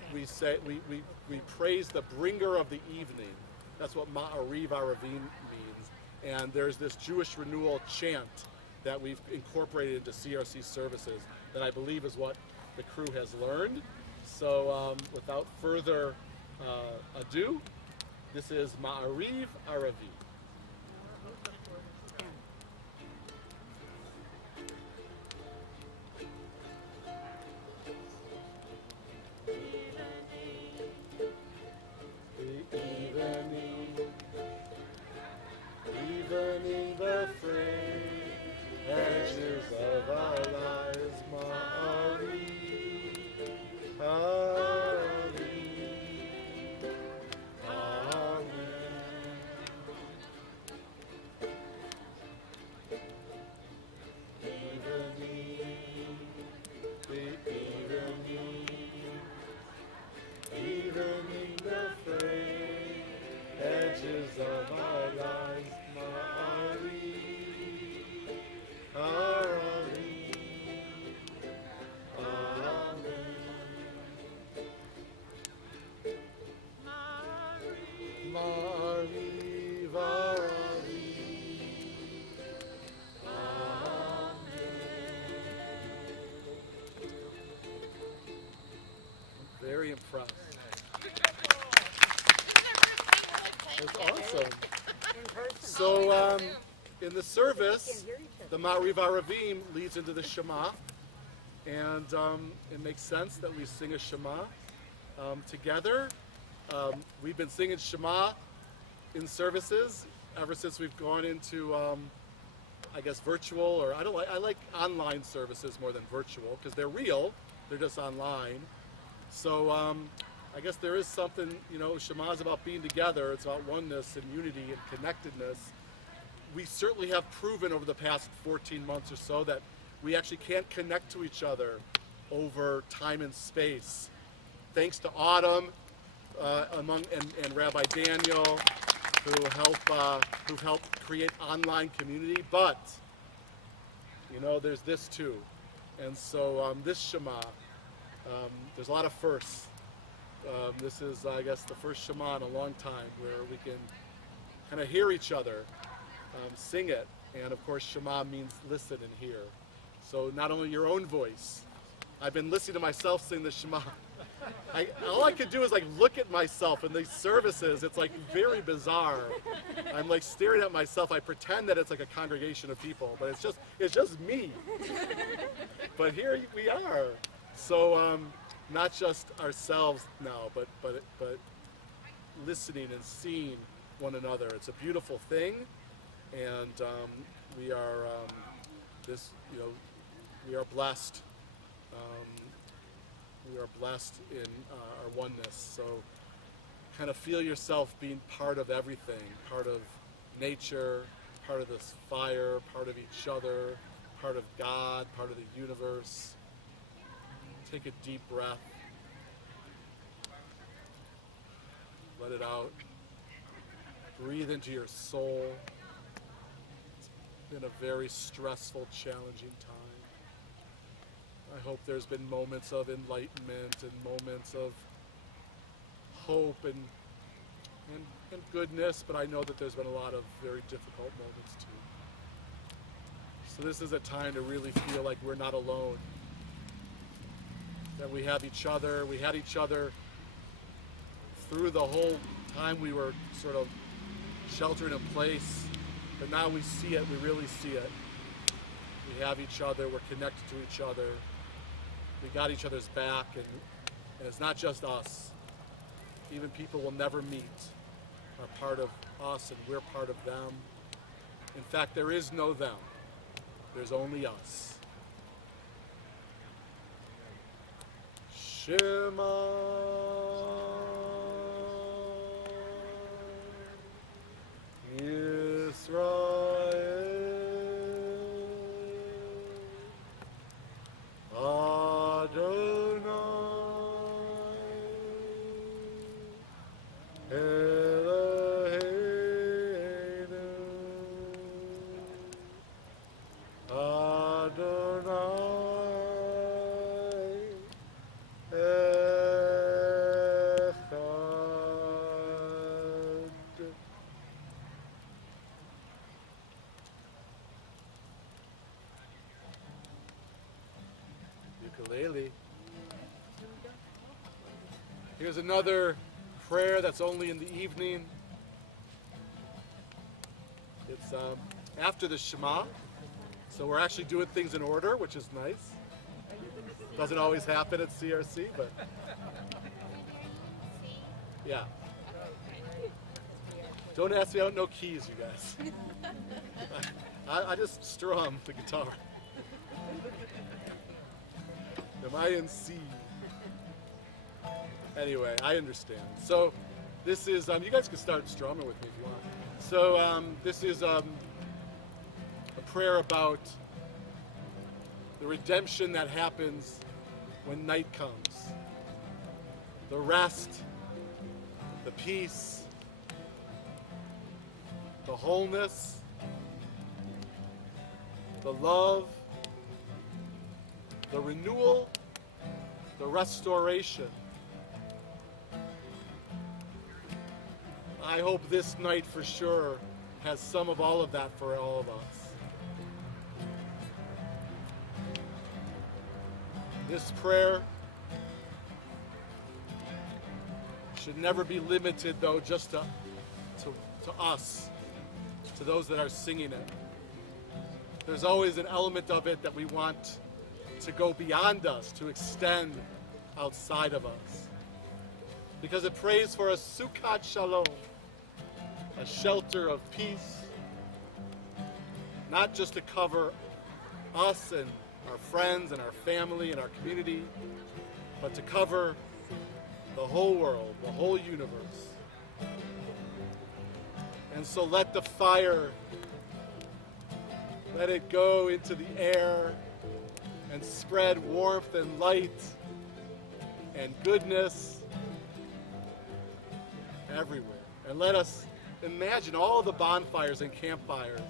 praise the bringer of the evening. That's what Ma'ariv Aravim means. And there's this Jewish renewal chant that we've incorporated into CRC services that I believe is what the crew has learned. So without further ado, this is Ma'ariv Aravim. Evening the frayed edges of our lives, Ma'ariv, Aravim, Amen. Evening the frayed edges of our lives, Ma'ariv, Aravim, Amen. Ma'ariv, Aravim, I'm very impressed. That's awesome. So in the service, the Ma'ariv Aravim leads into the Shema, and it makes sense that we sing a Shema together. We've been singing Shema in services ever since we've gone into, I guess, virtual, or I like online services more than virtual because they're real, they're just online. So I guess there is something, you know, Shema is about being together, it's about oneness and unity and connectedness. We certainly have proven over the past 14 months or so that we actually can't connect to each other over time and space. Thanks to Autumn and Rabbi Daniel, who helped create online community. But you know, there's this too, and so this Shema, there's a lot of firsts. This is, I guess, the first Shema in a long time where we can kind of hear each other sing it, and of course Shema means listen and hear. So not only your own voice. I've been listening to myself sing the Shema. All I could do is like look at myself in these services. It's like very bizarre. I'm like staring at myself. I pretend that it's like a congregation of people, but it's just me. But here we are. So not just ourselves now, but listening and seeing one another. It's a beautiful thing, and we are we are blessed. We are blessed in our oneness. So kind of feel yourself being part of everything, part of nature, part of this fire, part of each other, part of God, part of the universe. Take a deep breath. Let it out. Breathe into your soul. It's been a very stressful, challenging time. I hope there's been moments of enlightenment and moments of hope and goodness, but I know that there's been a lot of very difficult moments too. So this is a time to really feel like we're not alone, that we have each other. We had each other through the whole time we were sort of sheltered in place, but now we see it, we really see it. We have each other, we're connected to each other. we got each other's back, and it's not just us. Even people we'll never meet are part of us, and we're part of them. In fact, there is no them. There's only us. Shema Yisrael Adonai Eloheinu Adonai Echad. Ukulele. Here's another prayer that's only in the evening. It's after the Shema, so we're actually doing things in order, which is nice. Doesn't always happen at CRC, but yeah. Don't ask me, I don't know keys, you guys. I just strum the guitar. Am I in C? Anyway, I understand. So this is, you guys can start strumming with me if you want. So this is a prayer about the redemption that happens when night comes. The rest, the peace, the wholeness, the love, the renewal, the restoration. I hope this night for sure has some of all of that for all of us. This prayer should never be limited, though, just to us, to those that are singing it. There's always an element of it that we want to go beyond us, to extend outside of us. Because it prays for a Sukkot Shalom, a shelter of peace, not just to cover us and our friends and our family and our community, but to cover the whole world, the whole universe. And so let the fire, let it go into the air and spread warmth and light and goodness everywhere. And let us imagine all the bonfires and campfires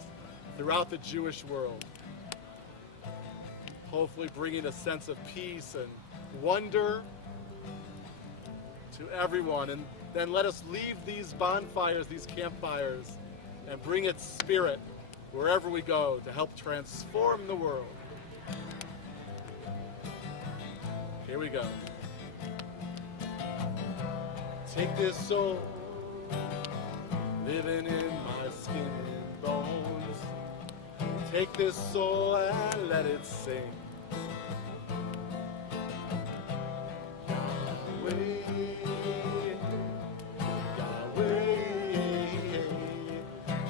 throughout the Jewish world, hopefully bringing a sense of peace and wonder to everyone. And then let us leave these bonfires, these campfires, and bring its spirit wherever we go to help transform the world. Here we go. Take this soul, living in my skin and bones. Take this soul and let it sing.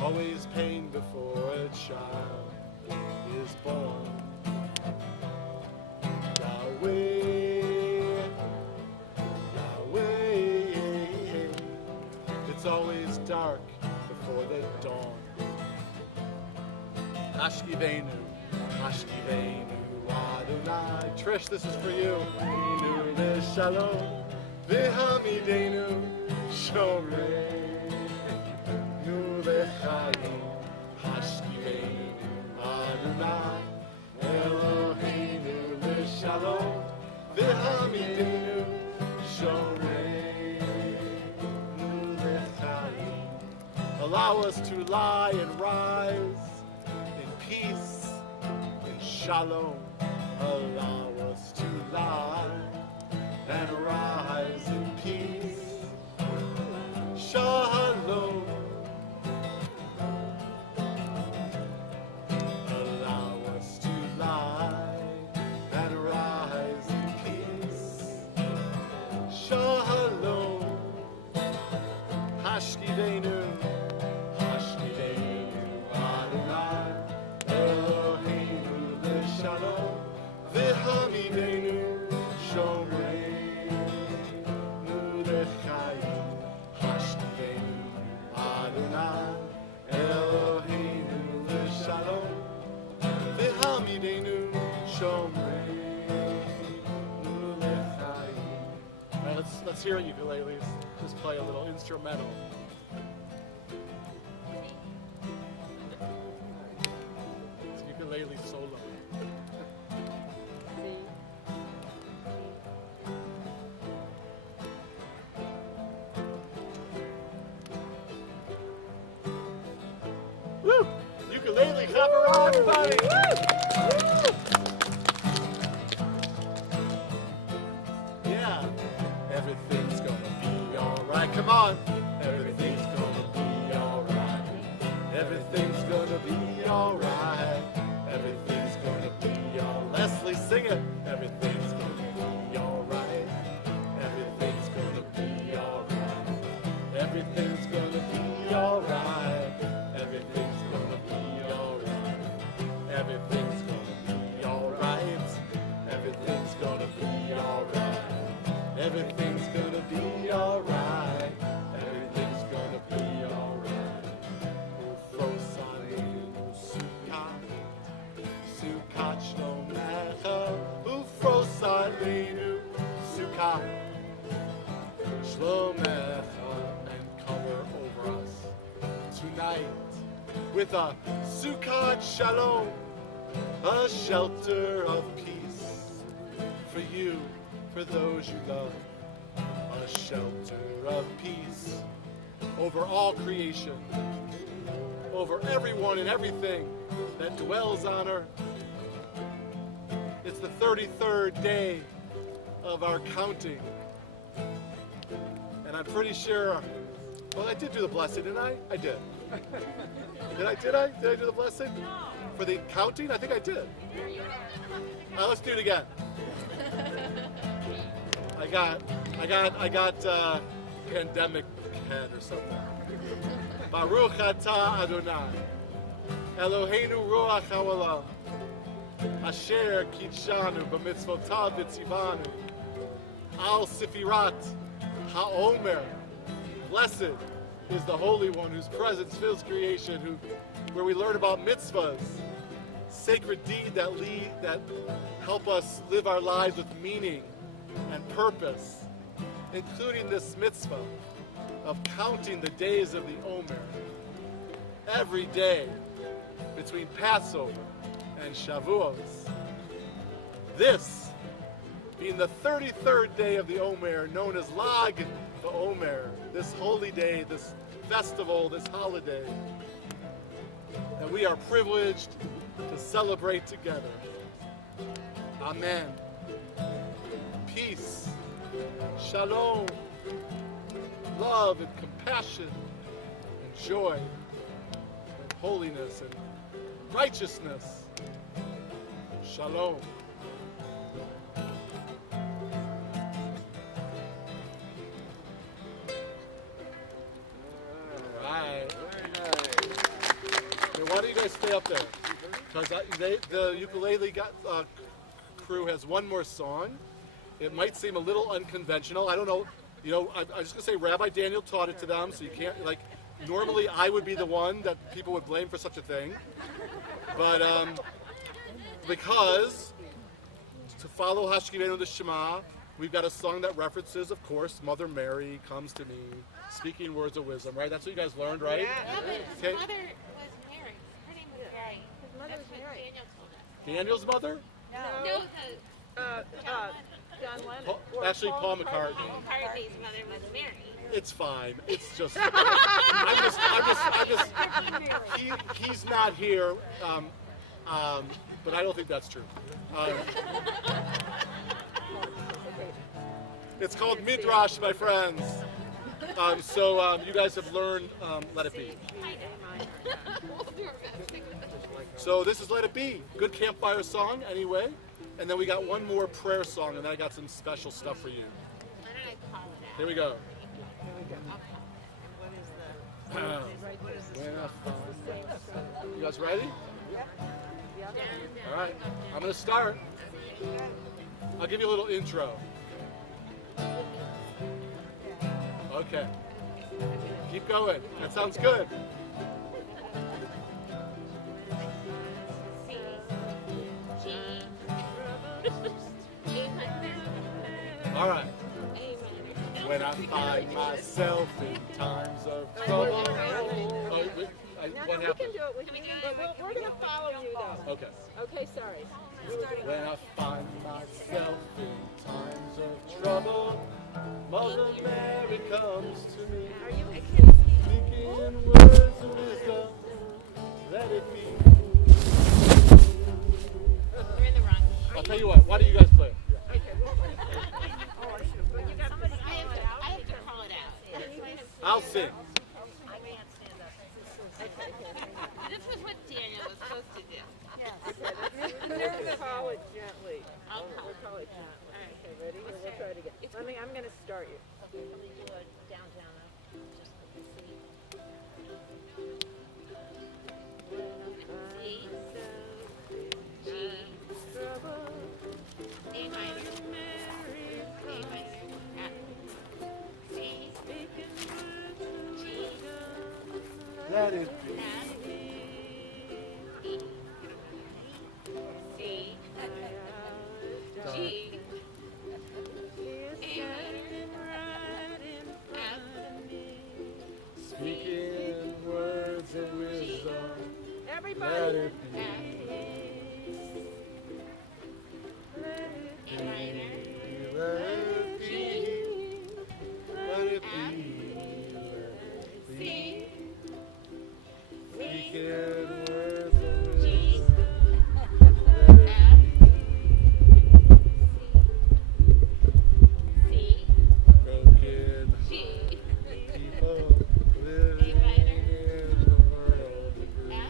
Always pain before a child is born. Yahweh, Yahweh, it's always dark before the dawn. Ashkivenu, Ashkivenu, Adonai. Trish, this is for you. Inu Shalom, V'hamidenu, Shomrei. L'chaim, Hashkivenu, Adonai, Eloheinu l'shalom, v'hamidenu, shoreinu l'chaim. Allow us to lie and rise in peace, in shalom. Allow us to lie and rise in peace, shalom. Hashkidenu, Hashkidenu, Adonai, Eloheinu l'shalom, v'hamidenu, shomreinu l'chaim, Hashkidenu, Adonai, Eloheinu l'shalom, v'hamidenu, shomreinu l'chaim. All right, let's hear it, ukuleles. Just play a little instrumental. It's ukulele solo. Woo! Ukulele, clap around, everybody! Woo! Yeah. Everything's gonna be alright. Come on. Everything's gonna be alright. Everything's gonna be alright. Everything's gonna be alright. Leslie, sing it. Everything's gonna be alright. Everything's gonna be alright. Everything's gonna be alright. Everything's gonna be alright. Everything's gonna be alright. Everything's gonna be alright. Everything's gonna be alright. Everything's gonna be alright. Ufrosalenu sukkah, sukkah shlomecha. Ufrosalenu sukkah, shlomecha, and cover over us tonight with a sukkah shalom, a shelter of peace for you. For those you love, a shelter of peace over all creation, over everyone and everything that dwells on earth. It's the 33rd day of our counting, and I'm pretty sure, well, I did do the blessing, didn't I? I did. Did I do the blessing? For the counting? I think I did. Let's do it again. I got pandemic head or something. Baruch atah Adonai, Eloheinu ruach haolam, asher kitshanu b'mitzvotav v'tzivanu, al sifirat haomer. Blessed is the Holy One whose presence fills creation, where we learn about mitzvahs, sacred deeds that help us live our lives with meaning and purpose, including this mitzvah of counting the days of the Omer. Every day between Passover and Shavuos. This being the 33rd day of the Omer, known as Lag BaOmer, this holy day, this festival, this holiday, that we are privileged to celebrate together. Amen. Peace, shalom, love and compassion and joy and holiness and righteousness. Shalom. All right. Okay, why don't you guys stay up there? Because the ukulele crew has one more song. It might seem a little unconventional. I don't know. You know, I'm just going to say Rabbi Daniel taught it to them, so you can't, like, normally I would be the one that people would blame for such a thing. But because to follow Hashkivenu the Shema, we've got a song that references, of course, Mother Mary comes to me, speaking words of wisdom, right? That's what you guys learned, right? Yeah, but his mother was Mary. Her name was Mary. His mother was Mary. Daniel told us. Daniel's mother? No, John Lennon. Actually, Paul McCartney. Paul McCartney's mother was Mary. It's fine. It's just, he's not here, but I don't think that's true. It's called Midrash, my friends. So you guys have learned Let It Be. So this is Let It Be. Good campfire song, anyway. And then we got one more prayer song, and then I got some special stuff for you. Why don't I call it out? Here we go. What is guys ready? All right, I'm going to start. I'll give you a little intro. Okay. Keep going. That sounds good. All right. When I find myself in times of trouble. What happened? We can do it with you, but we're going to follow you though. Okay. Okay, sorry. When I find myself in times of trouble, Mother Mary comes to me, speaking words of wisdom, let it be. We're in the wrong key. I'll tell you what, why don't you guys play? I have to call it out. I'll sing. This was what Daniel was supposed to do. Call it gently. I'll call We'll call it gently. All right. Okay, ready? Here, we'll try it again. I'm going to start you. C, G, A minor, A minor, F, C, G, Let it be. F, E, C, G, A minor, F, Speaking words of wisdom, Everybody. let it be. F, A minor, Let it G, be. Let it be. C, Speaking words of G, wisdom, let it F, C, broken G, people living in the world agree.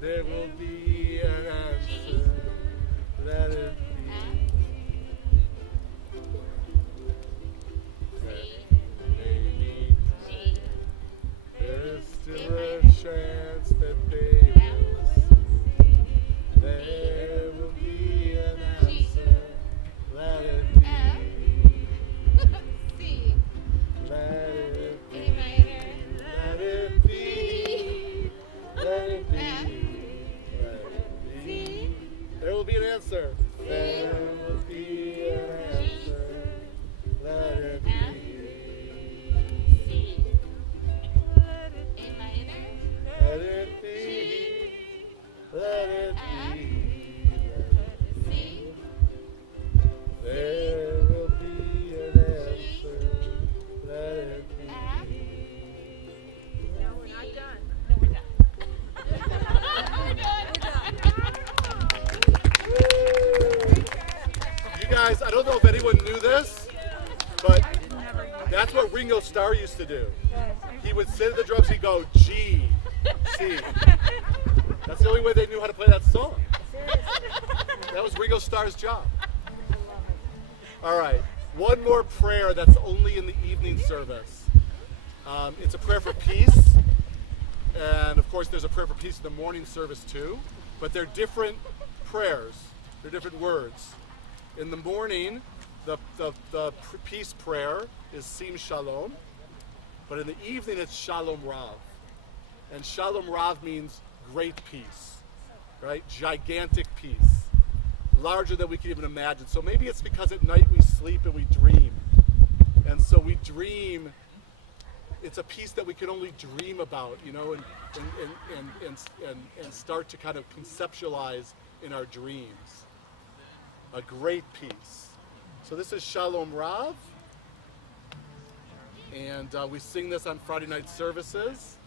There will be an answer. Let it be. Maybe G, there is still a chance that they will see. There will be an answer. Let it be. C, Let it A be. minor, Let it be. Let it be. Let it be. There will be an answer. There will be an answer. Let it be. C, A minor, Let it be. Let it be. C, There will be an answer. Let it be. F. No, we're not done. No, we're done. You guys, I don't know if anyone knew this, but that's what Ringo Starr used to do. He would sit at the drums, he'd go G, C. That's the only way they knew how to play that song. That was Ringo Starr's job. All right, one more prayer that's only in the evening service. It's a prayer for peace, and of course there's a prayer for peace in the morning service too, but they're different prayers, they're different words. In the morning, the peace prayer is Sim Shalom, but in the evening it's Shalom Rav. And Shalom Rav means great peace, right? Gigantic peace, larger than we can even imagine. So maybe it's because at night we sleep and we dream. And so we dream, it's a peace that we can only dream about, you know, and start to kind of conceptualize in our dreams. A great peace. So this is Shalom Rav, and we sing this on Friday night services,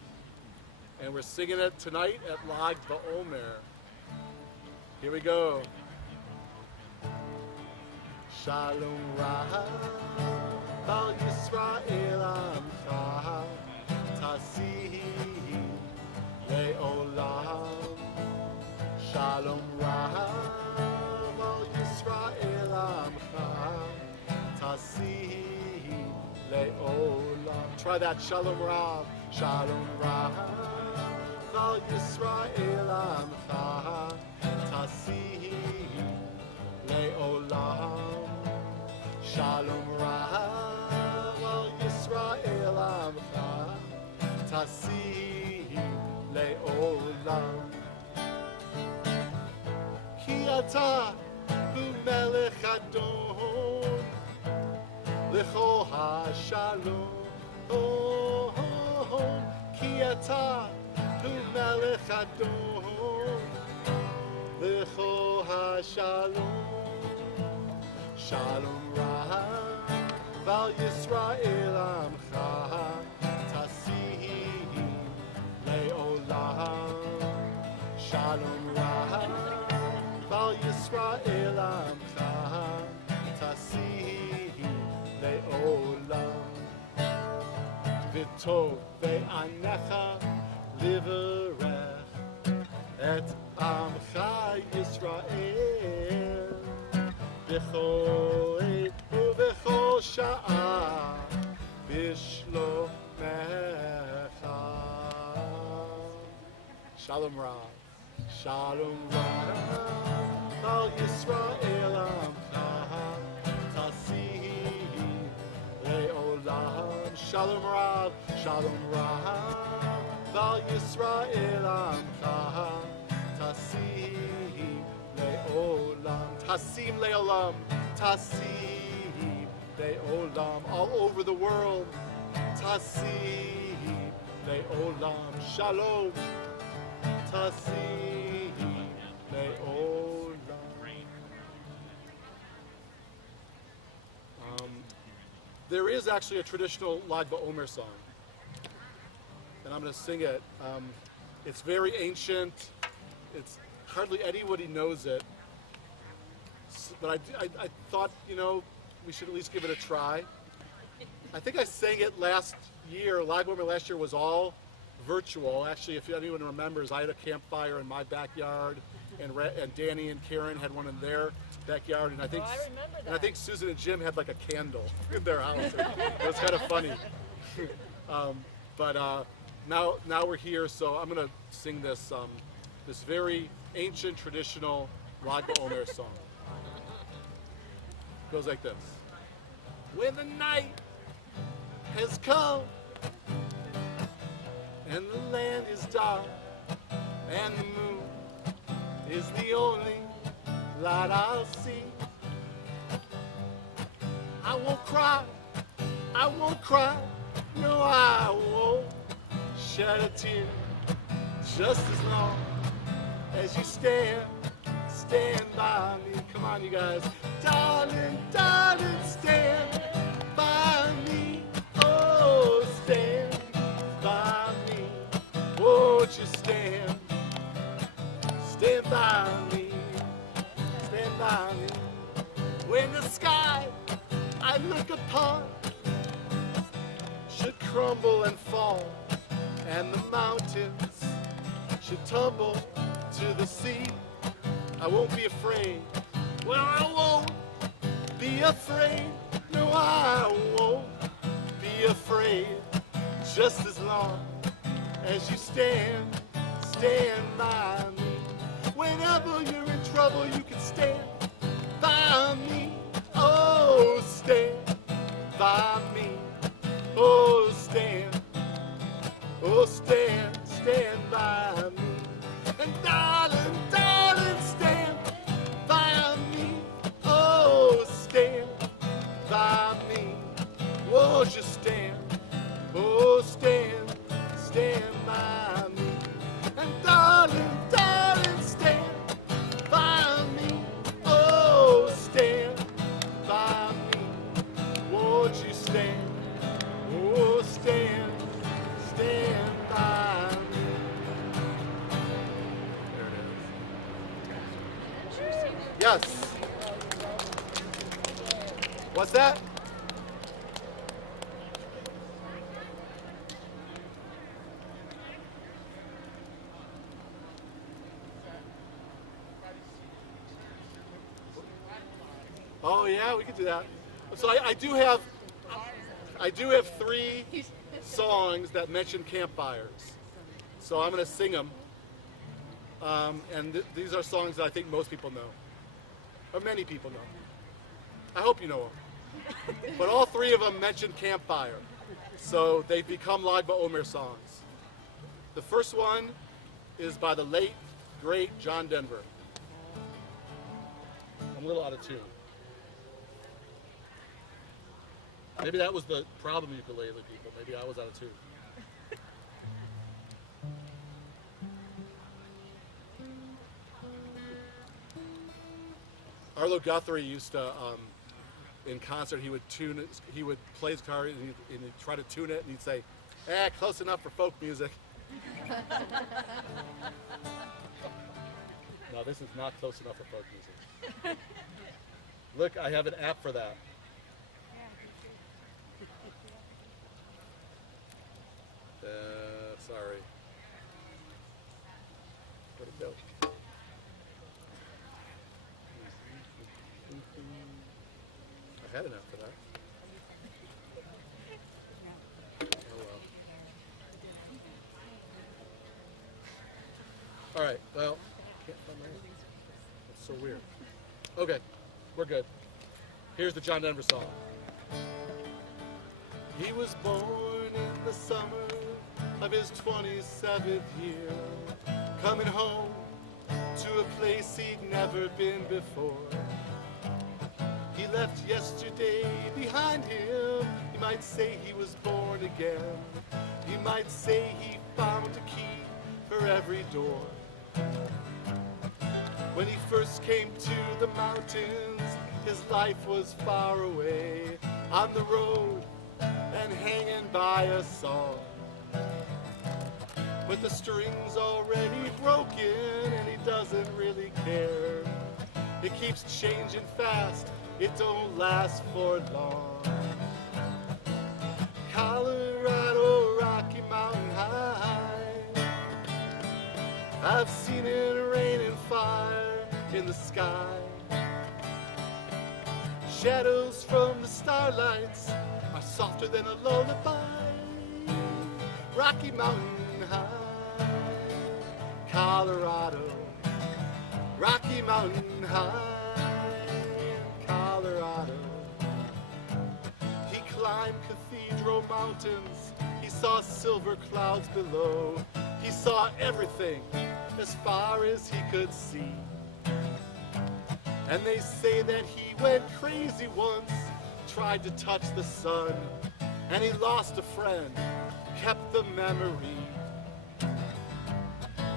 and we're singing it tonight at Lag BaOmer. Here we go. Shalom Rav, Bal Yisrael Amcha, Tasihi Le'olam. Shalom Rav, Bal Yisrael Amcha, Tasihi Le'olam. Try that. Shalom Rav, Shalom Rav, Val Yisrael Amcha Tasihi Le'olam Shalom Rav Val Yisrael Amcha Tasihi Le'olam Ki Ata Hu Melech Adon Lecho HaShalom Ki Ata Hu Melech Adon Lecho HaShalom Shalom Rav Val Yisrael Amcha Tasihi Le'olam Shalom Rav Val Yisrael Amcha Tasihi Le'olam V'tov ve'anecha liverech et Amcha Yisrael B'chol עת ובכל שעה בשלומך. Shalom Rav, Shalom Rav, Al Yisrael Amcha Tasihi Le'olam. Shalom Rav, Shalom Rav, Al Yisrael Amcha Tasihi Le'olam. Tasim Le'olam, Tasim Le'olam. All over the world, Tasim Le'olam. Shalom. Tasim Le'olam. There is actually a traditional Lag BaOmer song, and I'm going to sing it. It's very ancient. It's hardly anybody knows it, but I thought, you know, we should at least give it a try. I think I sang it last year. Lag BaOmer last year was all virtual. Actually, if anyone remembers, I had a campfire in my backyard, and Danny and Karen had one in their backyard, and I think I think Susan and Jim had like a candle in their house. It was kind of funny. But now we're here, so I'm gonna sing this this very ancient traditional Lag BaOmer song. It goes like this: when the night has come and the land is dark, and the moon is the only light I'll see, I won't cry, no, I won't shed a tear, just as long as you stand by me. Come on, you guys. Darling, darling, stand by me. Oh, stand by me. Won't you stand by me, stand by me. When the sky I look upon should crumble and fall, and the mountains should tumble to the sea, I won't be afraid. Well, I won't be afraid. No, I won't be afraid. Just as long as you stand by me. Whenever you're in trouble, you can stand by me. Oh, stand by me. Oh, stand by me. And darling, darling, stand by me. Oh, stand by me. Won't you stand? Oh, stand by me. And darling, darling, stand by me. Oh, stand by me. Won't you stand? Oh, stand by me. There it is. Yes. What's that? Oh yeah, we could do that. So I do have 3 songs that mention campfires. So I'm going to sing them. And these are songs that I think most people know, or many people know. I hope you know them. But all three of them mention campfire. So they've become Lag BaOmer songs. The first one is by the late, great John Denver. I'm a little out of tune. Maybe that was the problem, ukulele people. Maybe I was out of tune. Arlo Guthrie used to, in concert, he would play his guitar and he'd try to tune it, and he'd say, close enough for folk music. No, this is not close enough for folk music. Look, I have an app for that. Sorry. Where'd it go? I had an app for that. Oh well. All right. Well, can't find my app. That's so weird. Okay, we're good. Here's the John Denver song. He was born in the summer of his 27th year, coming home to a place he'd never been before. He left yesterday behind him. You might say he was born again. You might say he found a key for every door. When he first came to the mountains, his life was far away, on the road and hanging by a song. But the string's already broken and he doesn't really care. It keeps changing fast, it don't last for long. Colorado, Rocky Mountain High, I've seen it rain and fire in the sky. Shadows from the starlights are softer than a lullaby. Rocky Mountain High, Colorado. Rocky Mountain High, Colorado. He climbed Cathedral Mountains. He saw silver clouds below. He saw everything as far as he could see. And they say that he went crazy once, tried to touch the sun, and he lost a friend, kept the memory.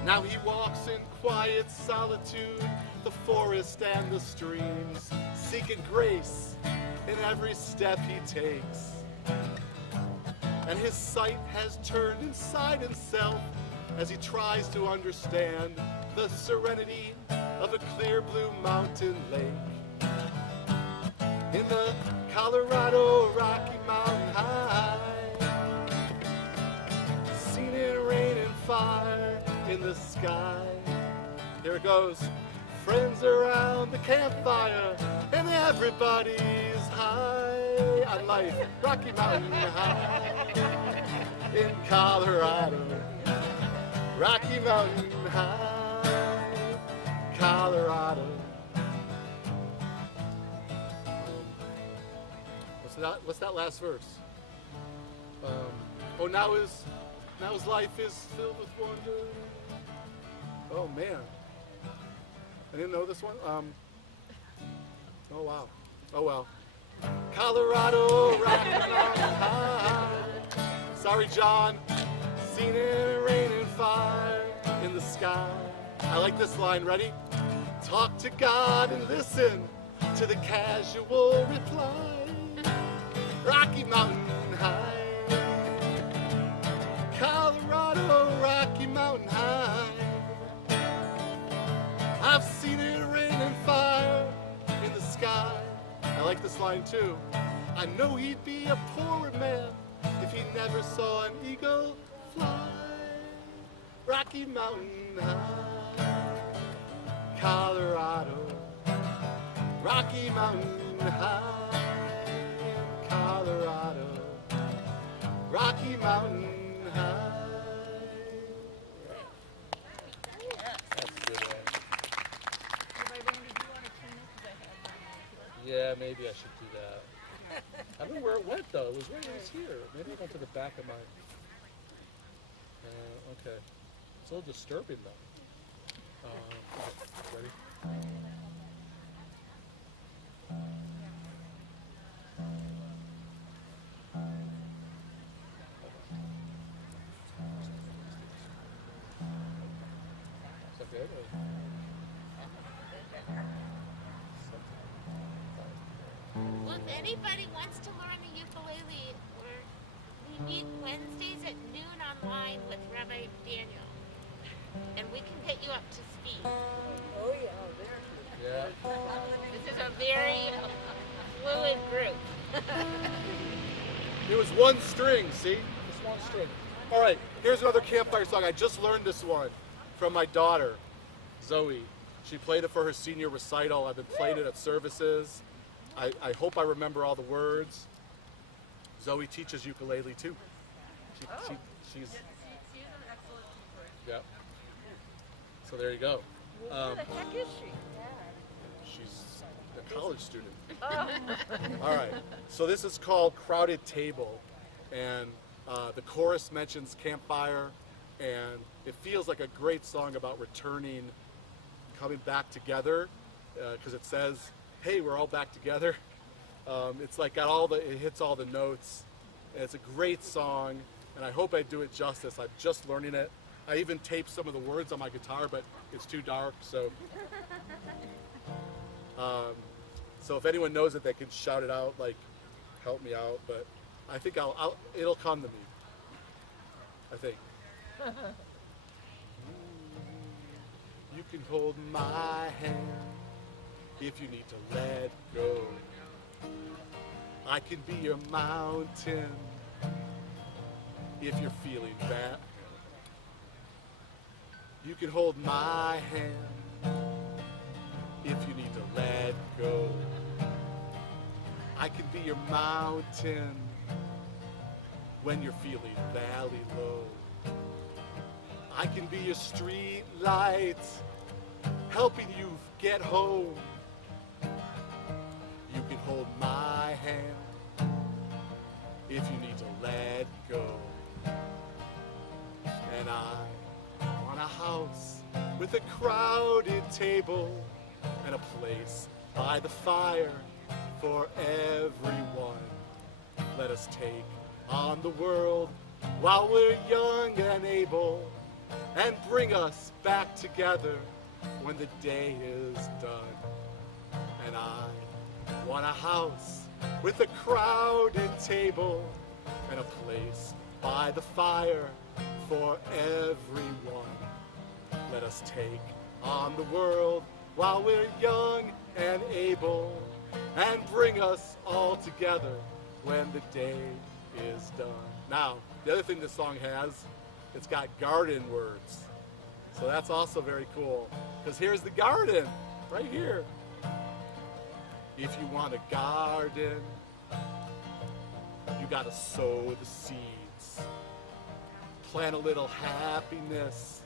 Now he walks in quiet solitude, the forest and the streams, seeking grace in every step he takes. And his sight has turned inside himself as he tries to understand the serenity of a clear blue mountain lake. In the Colorado Rocky Mountain High, seen it rain and fire in the sky. Here it goes. Friends around the campfire and everybody's high on life. Rocky Mountain High in Colorado. Rocky Mountain High, Colorado. What's that last verse? Oh, now his life is filled with wonder. Oh man, I didn't know this one. Oh wow. Oh well. Colorado, Rocky Mountain High. Sorry, John. Seen it rain and fire in the sky. I like this line. Ready? Talk to God and listen to the casual reply. Rocky Mountain High, Colorado, Rocky Mountain High. I've seen it rain and fire in the sky. I like this line too. I know he'd be a poorer man if he never saw an eagle fly. Rocky Mountain High, Colorado. Rocky Mountain High, Colorado. Rocky Mountain High. maybe I should do that. I don't know where it went though. It was here. Maybe it went to the back of my. Okay. It's a little disturbing though. Ready? Is that good? Well, if anybody wants to learn the ukulele, we meet Wednesdays at noon online with Rabbi Daniel, and we can get you up to speed. Oh yeah, there. Yeah. This is a very fluid group. It was one string, see? Just one string. All right, here's another campfire song. I just learned this one from my daughter, Zoe. She played it for her senior recital. I've been playing it at services. I hope I remember all the words. Zoe teaches ukulele too. She's She's an excellent teacher. yeah. So there you go. Where the heck is she? She's a college student. All right. So this is called Crowded Table, and the chorus mentions campfire, and it feels like a great song about returning, coming back together, because it says, "Hey, we're all back together." It's like it hits all the notes. And it's a great song, and I hope I do it justice. I'm just learning it. I even taped some of the words on my guitar, but it's too dark, so. So if anyone knows it, they can shout it out, like, help me out. But I think it'll come to me. I think. You can hold my hand if you need to let go. I can be your mountain if you're feeling bad. You can hold my hand if you need to let go. I can be your mountain when you're feeling valley low. I can be your street light, helping you get home. You can hold my hand if you need to let go. And I want a house with a crowded table and a place by the fire for everyone. Let us take on the world while we're young and able, and bring us back together when the day is done. And I want a house with a crowded table and a place by the fire for everyone. Let us take on the world while we're young and able, and bring us all together when the day is done. Now, the other thing this song has, it's got garden words. So that's also very cool, because here's the garden, right here. If you want a garden, you gotta sow the seeds. Plant a little happiness,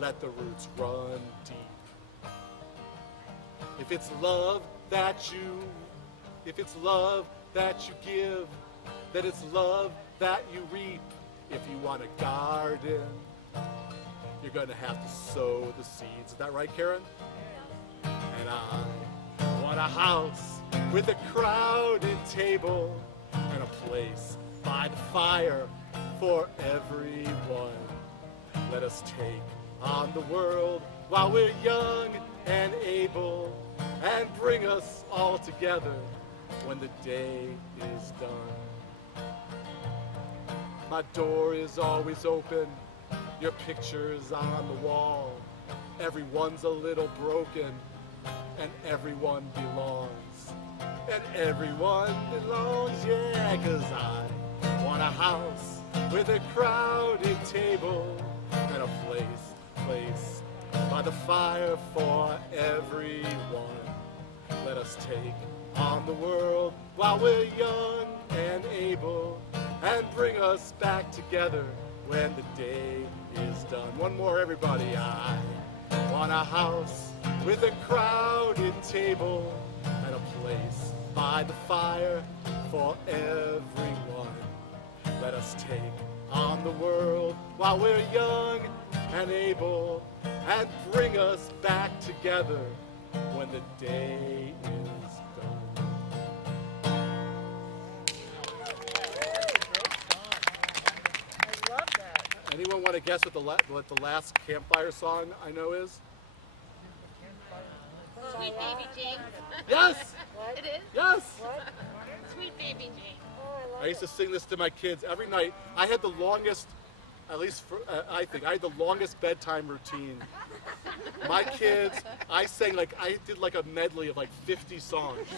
let the roots run deep. If it's love that you give, then it's love that you reap. If you want a garden, you're gonna have to sow the seeds. Is that right, Karen? And I want a house with a crowded table and a place by the fire for everyone. Let us take on the world while we're young and able, and bring us all together when the day is done. My door is always open, your picture's on the wall. Everyone's a little broken, and everyone belongs. And everyone belongs, yeah, 'cause I want a house with a crowded table and a place by the fire for everyone. Let us take on the world while we're young and able, and bring us back together when the day is done. One more, everybody. I want a house with a crowded table and a place by the fire for everyone. Let us take on the world while we're young and able, and bring us back together when the day is done. I love that. Anyone want to guess what the last campfire song I know is? Sweet Baby James. Yes! It is? Yes! Sweet Baby James. I used to sing this to my kids every night. I had the longest, at least for, I think, I had the longest bedtime routine. My kids, I did like a medley of like 50 songs.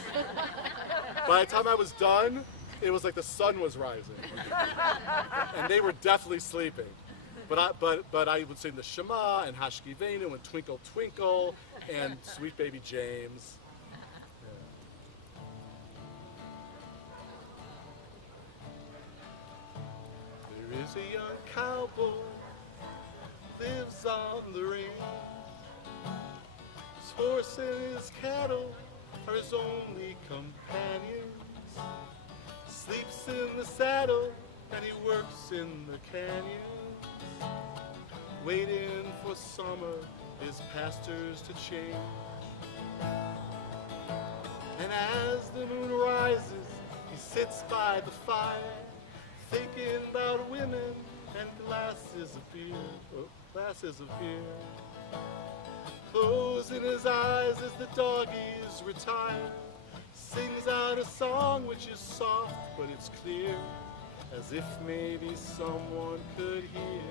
By the time I was done, it was like the sun was rising. And they were definitely sleeping. But I would sing the Shema and Hashkivenu and Twinkle Twinkle and Sweet Baby James. There is a young cowboy, lives on the range. His horse and his cattle are his only companions. Sleeps in the saddle and he works in the canyons, waiting for summer, his pastures to change. And as the moon rises, he sits by the fire, thinking about women and glasses of beer. Closing his eyes as the doggies retire, sings out a song which is soft but it's clear, as if maybe someone could hear.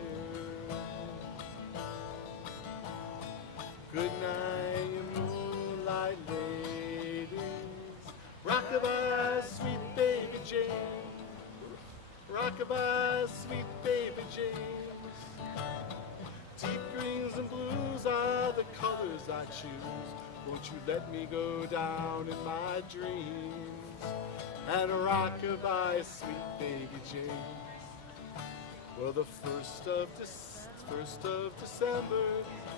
Good night, you moonlight ladies, rockabye, sweet baby James, rockabye, sweet baby James. Deep greens and blues are the colors I choose. Won't you let me go down in my dreams and rockabye, sweet baby James? Well, the first of December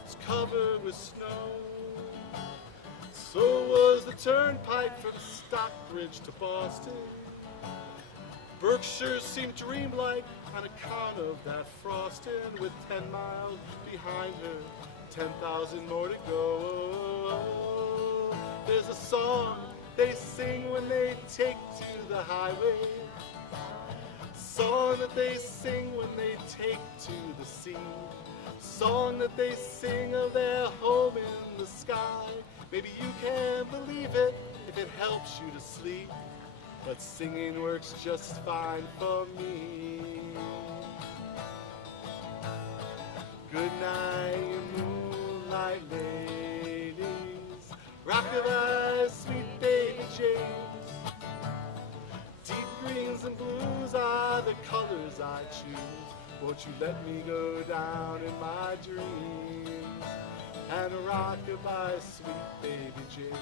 is covered with snow. So was the turnpike from Stockbridge to Boston. Berkshire seemed dreamlike on account of that frosting, with 10 miles behind her, 10,000 more to go. There's a song they sing when they take to the highway, song that they sing when they take to the sea, song that they sing of their home in the sky. Maybe you can believe it if it helps you to sleep, but singing works just fine for me. Good night, you moonlight ladies, rockabye, sweet baby James. Deep greens and blues are the colors I choose. Won't you let me go down in my dreams and rockabye, sweet baby James?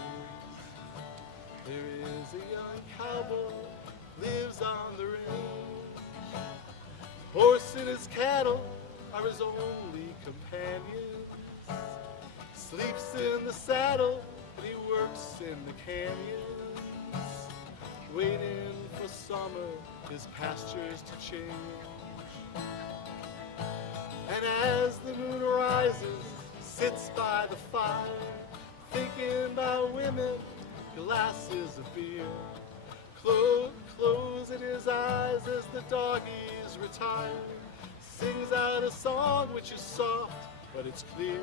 There is a young cowboy, lives on the range. Horse and his cattle are his only companions. Sleeps in the saddle and he works in the canyons, waiting for summer, his pastures to change. And as the moon rises, sits by the fire, thinking about women, glasses of beer, closing his eyes as the doggies retire, sings out a song which is soft but it's clear,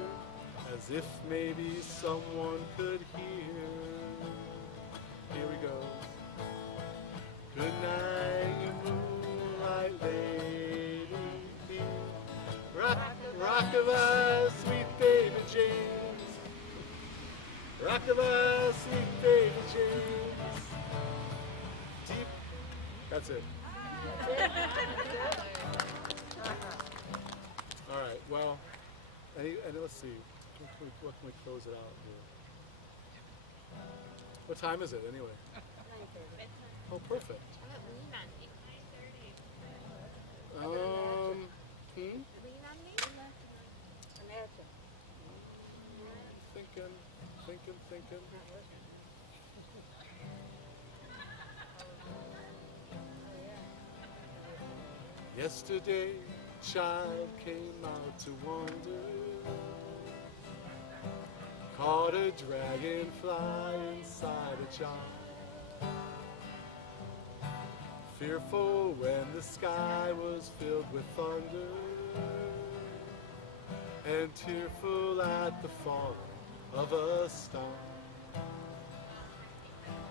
as if maybe someone could hear. Here we go. Good night, you moonlight lady, rockabye, sweet baby James, rockabye, sweet baby James. Deep. That's it. All right. Well, and let's see. What can we close it out here? What time is it anyway? 9:30. Oh, perfect. How about lean on me? 9:30. Lean on me? Imagine. Thinking. Yesterday, a child came out to wander, caught a dragonfly inside a jar. Fearful when the sky was filled with thunder, and tearful at the fall of a star.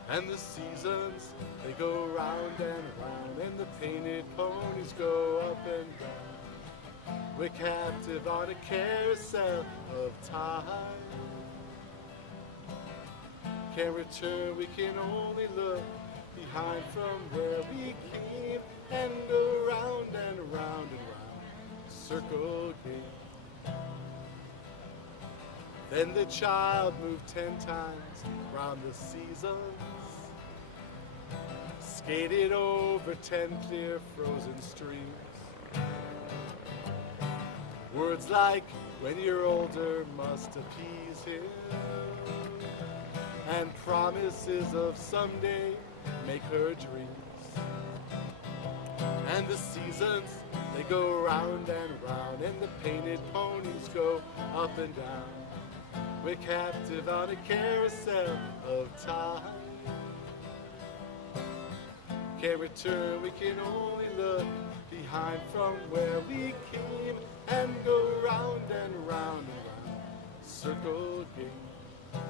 And the seasons, they go round and round, and the painted ponies go up and down. We're captive on a carousel of time. Can't return, we can only look behind from where we came, and go round and round and round, circle game. Then the child moved 10 times round the seasons, skated over 10 clear frozen streams. Words like, when you're older, must appease him, and promises of someday make her dreams. And the seasons, they go round and round, and the painted ponies go up and down. We're captive on a carousel of time. Can't return, we can only look behind from where we came, and go round and round and round, circle game.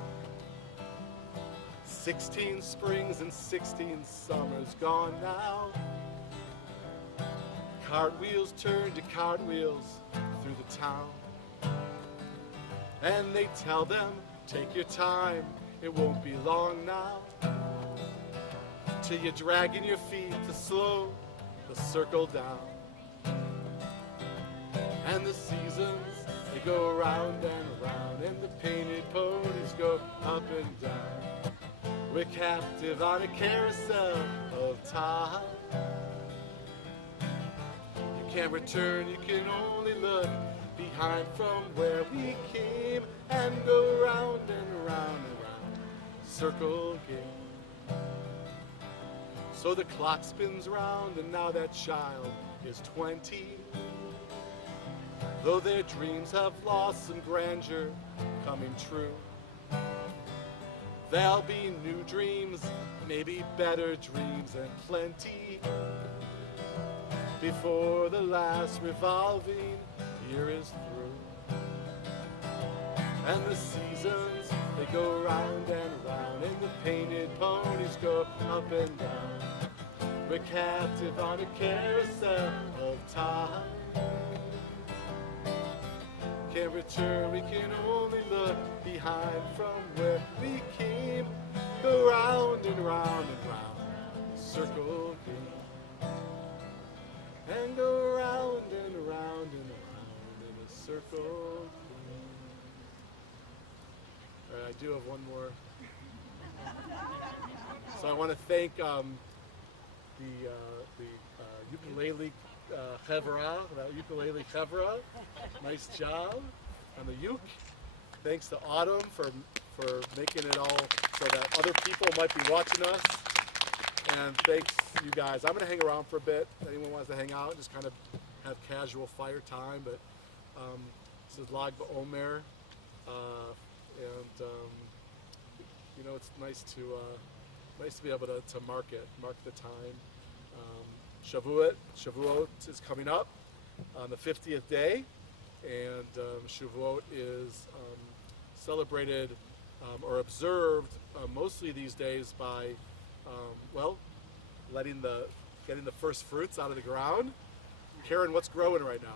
16 springs and 16 summers gone now. Cartwheels turn to cartwheels through the town. And they tell them, take your time, it won't be long now, till you're dragging your feet to slow the circle down. And the seasons, they go round and round, and the painted ponies go up and down. We're captive on a carousel of time. You can't return, you can only look behind from where we came, and go round and round and round, circle game. So the clock spins round, and now that child is 20. Though their dreams have lost some grandeur coming true, there'll be new dreams, maybe better dreams and plenty, before the last revolving year is through. And the seasons, they go round and round, and the painted ponies go up and down. We're captive on a carousel of time. Can't return, we can only look behind from where we came. Go round and round and round, circle game. And go round and round and round in a circle game. All right, I do have one more. So I want to thank the ukulele chevra, ukulele chevra. Nice job on the uke. Thanks to Autumn for making it all so that other people might be watching us. And thanks you guys. I'm going to hang around for a bit. If anyone wants to hang out, just kind of have casual fire time. But this is Lag BaOmer, and you know, it's nice to be able to mark the time. Shavuot is coming up on the 50th day, and Shavuot is celebrated or observed mostly these days by getting the first fruits out of the ground. Karen, what's growing right now?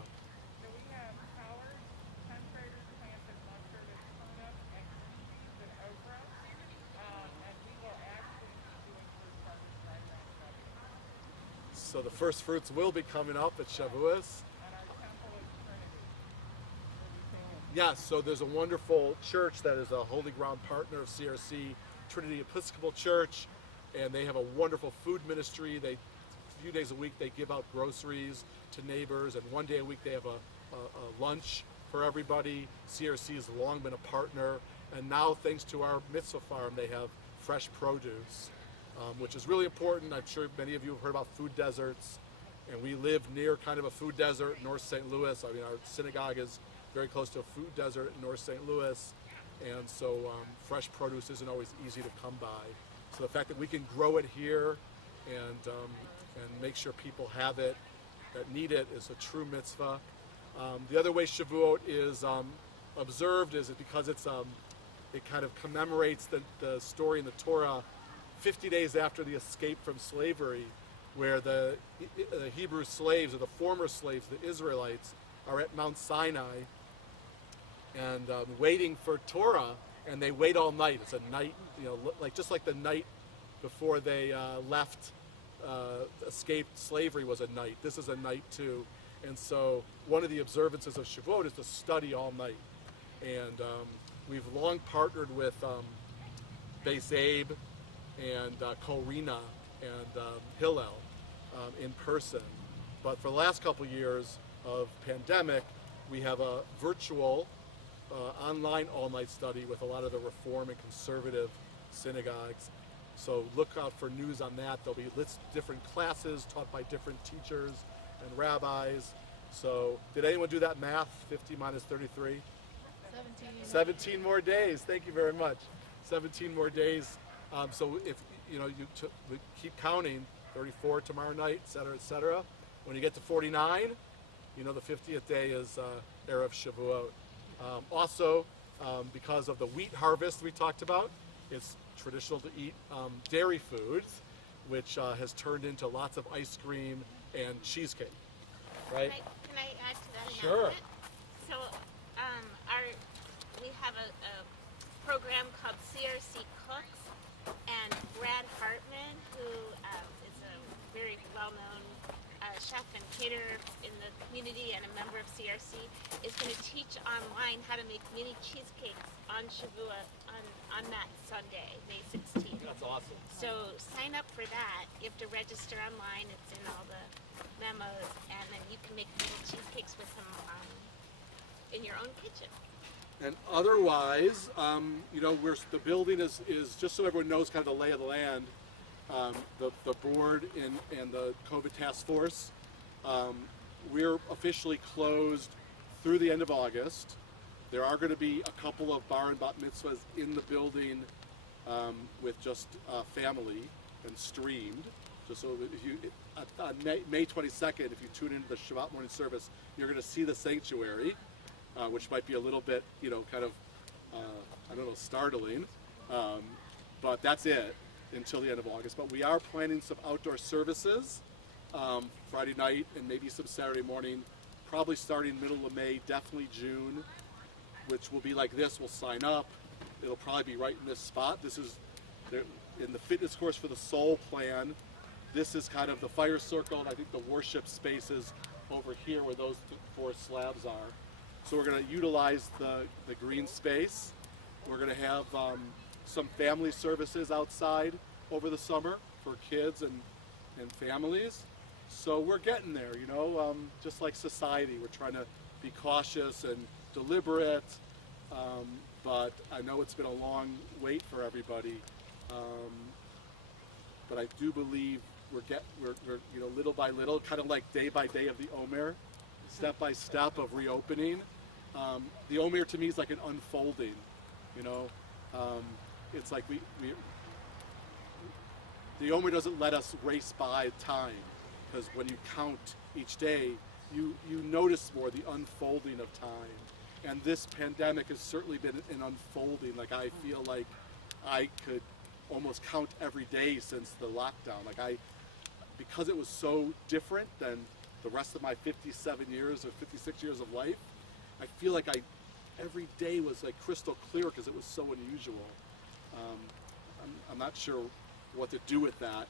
So we have collards, sunflowers, planted mustard and turnip and peas and okra. And we will actually be doing fruit harvest right around Shavuot. So the first fruits will be coming up at Shavuos. And our temple is Trinity. Yes, so there's a wonderful church that is a Holy Ground partner of CRC, Trinity Episcopal Church, and they have a wonderful food ministry. A few days a week they give out groceries to neighbors, and one day a week they have a lunch for everybody. CRC has long been a partner, and now thanks to our mitzvah farm they have fresh produce, which is really important. I'm sure many of you have heard about food deserts, And we live near kind of a food desert in North St. Louis. I mean, our synagogue is very close to a food desert in North St. Louis. And so fresh produce isn't always easy to come by. So the fact that we can grow it here and make sure people have it that need it is a true mitzvah. The other way Shavuot is observed is because it kind of commemorates the story in the Torah 50 days after the escape from slavery, where the Hebrew slaves, or the former slaves, the Israelites, are at Mount Sinai and waiting for Torah, and they wait all night. It's a night, just like the night before they left, escaped slavery was a night. This is a night too. And so one of the observances of Shavuot is to study all night. And we've long partnered with Beis Abe and Korina and Hillel in person. But for the last couple years of pandemic, we have a virtual online all-night study with a lot of the Reform and Conservative synagogues. So look out for news on that. There'll be different classes taught by different teachers and rabbis. So did anyone do that math? 50 minus 33? 17 more days. Thank you very much. 17 more days. So if we keep counting, 34 tomorrow night, et cetera, et cetera. When you get to 49, the 50th day is Erev Shavuot. Also, because of the wheat harvest we talked about, it's traditional to eat dairy foods, which has turned into lots of ice cream and cheesecake, right? Can I add to that? Sure. So we have a program called CRC Cooks, and Brad Hartman, who is a very well-known chef and caterer in the community and a member of CRC, is going to teach online how to make mini cheesecakes on Shavuot on that Sunday, May 16th. That's awesome. So sign up for that. You have to register online. It's in all the memos, and then you can make mini cheesecakes with them in your own kitchen. And otherwise, the building is just so everyone knows kind of the lay of the land. The board and the COVID task force, we're officially closed through the end of August. There are going to be a couple of bar and bat mitzvahs in the building with just family and streamed. Just so if you on May 22nd, if you tune into the Shabbat morning service, you're going to see the sanctuary, which might be a little bit, startling. But that's it until the end of August. But we are planning some outdoor services Friday night and maybe some Saturday morning, probably starting middle of May, definitely June, which will be like this. We'll sign up. It'll probably be right in this spot. This is in the fitness course for the Soul Plan. This is kind of the fire circle, and I think the worship spaces over here where those 4 slabs are. So we're going to utilize the green space. We're going to have some family services outside over the summer for kids and families. So we're getting there, just like society. We're trying to be cautious and deliberate, but I know it's been a long wait for everybody. But I do believe we're little by little, kind of like day by day of the Omer, step by step of reopening. The Omer to me is like an unfolding, it's like the Omer doesn't let us race by time, because when you count each day, you notice more the unfolding of time. And this pandemic has certainly been an unfolding. Like I feel like I could almost count every day since the lockdown. Because it was so different than the rest of my 57 years or 56 years of life, I feel like every day was like crystal clear because it was so unusual. I'm not sure what to do with that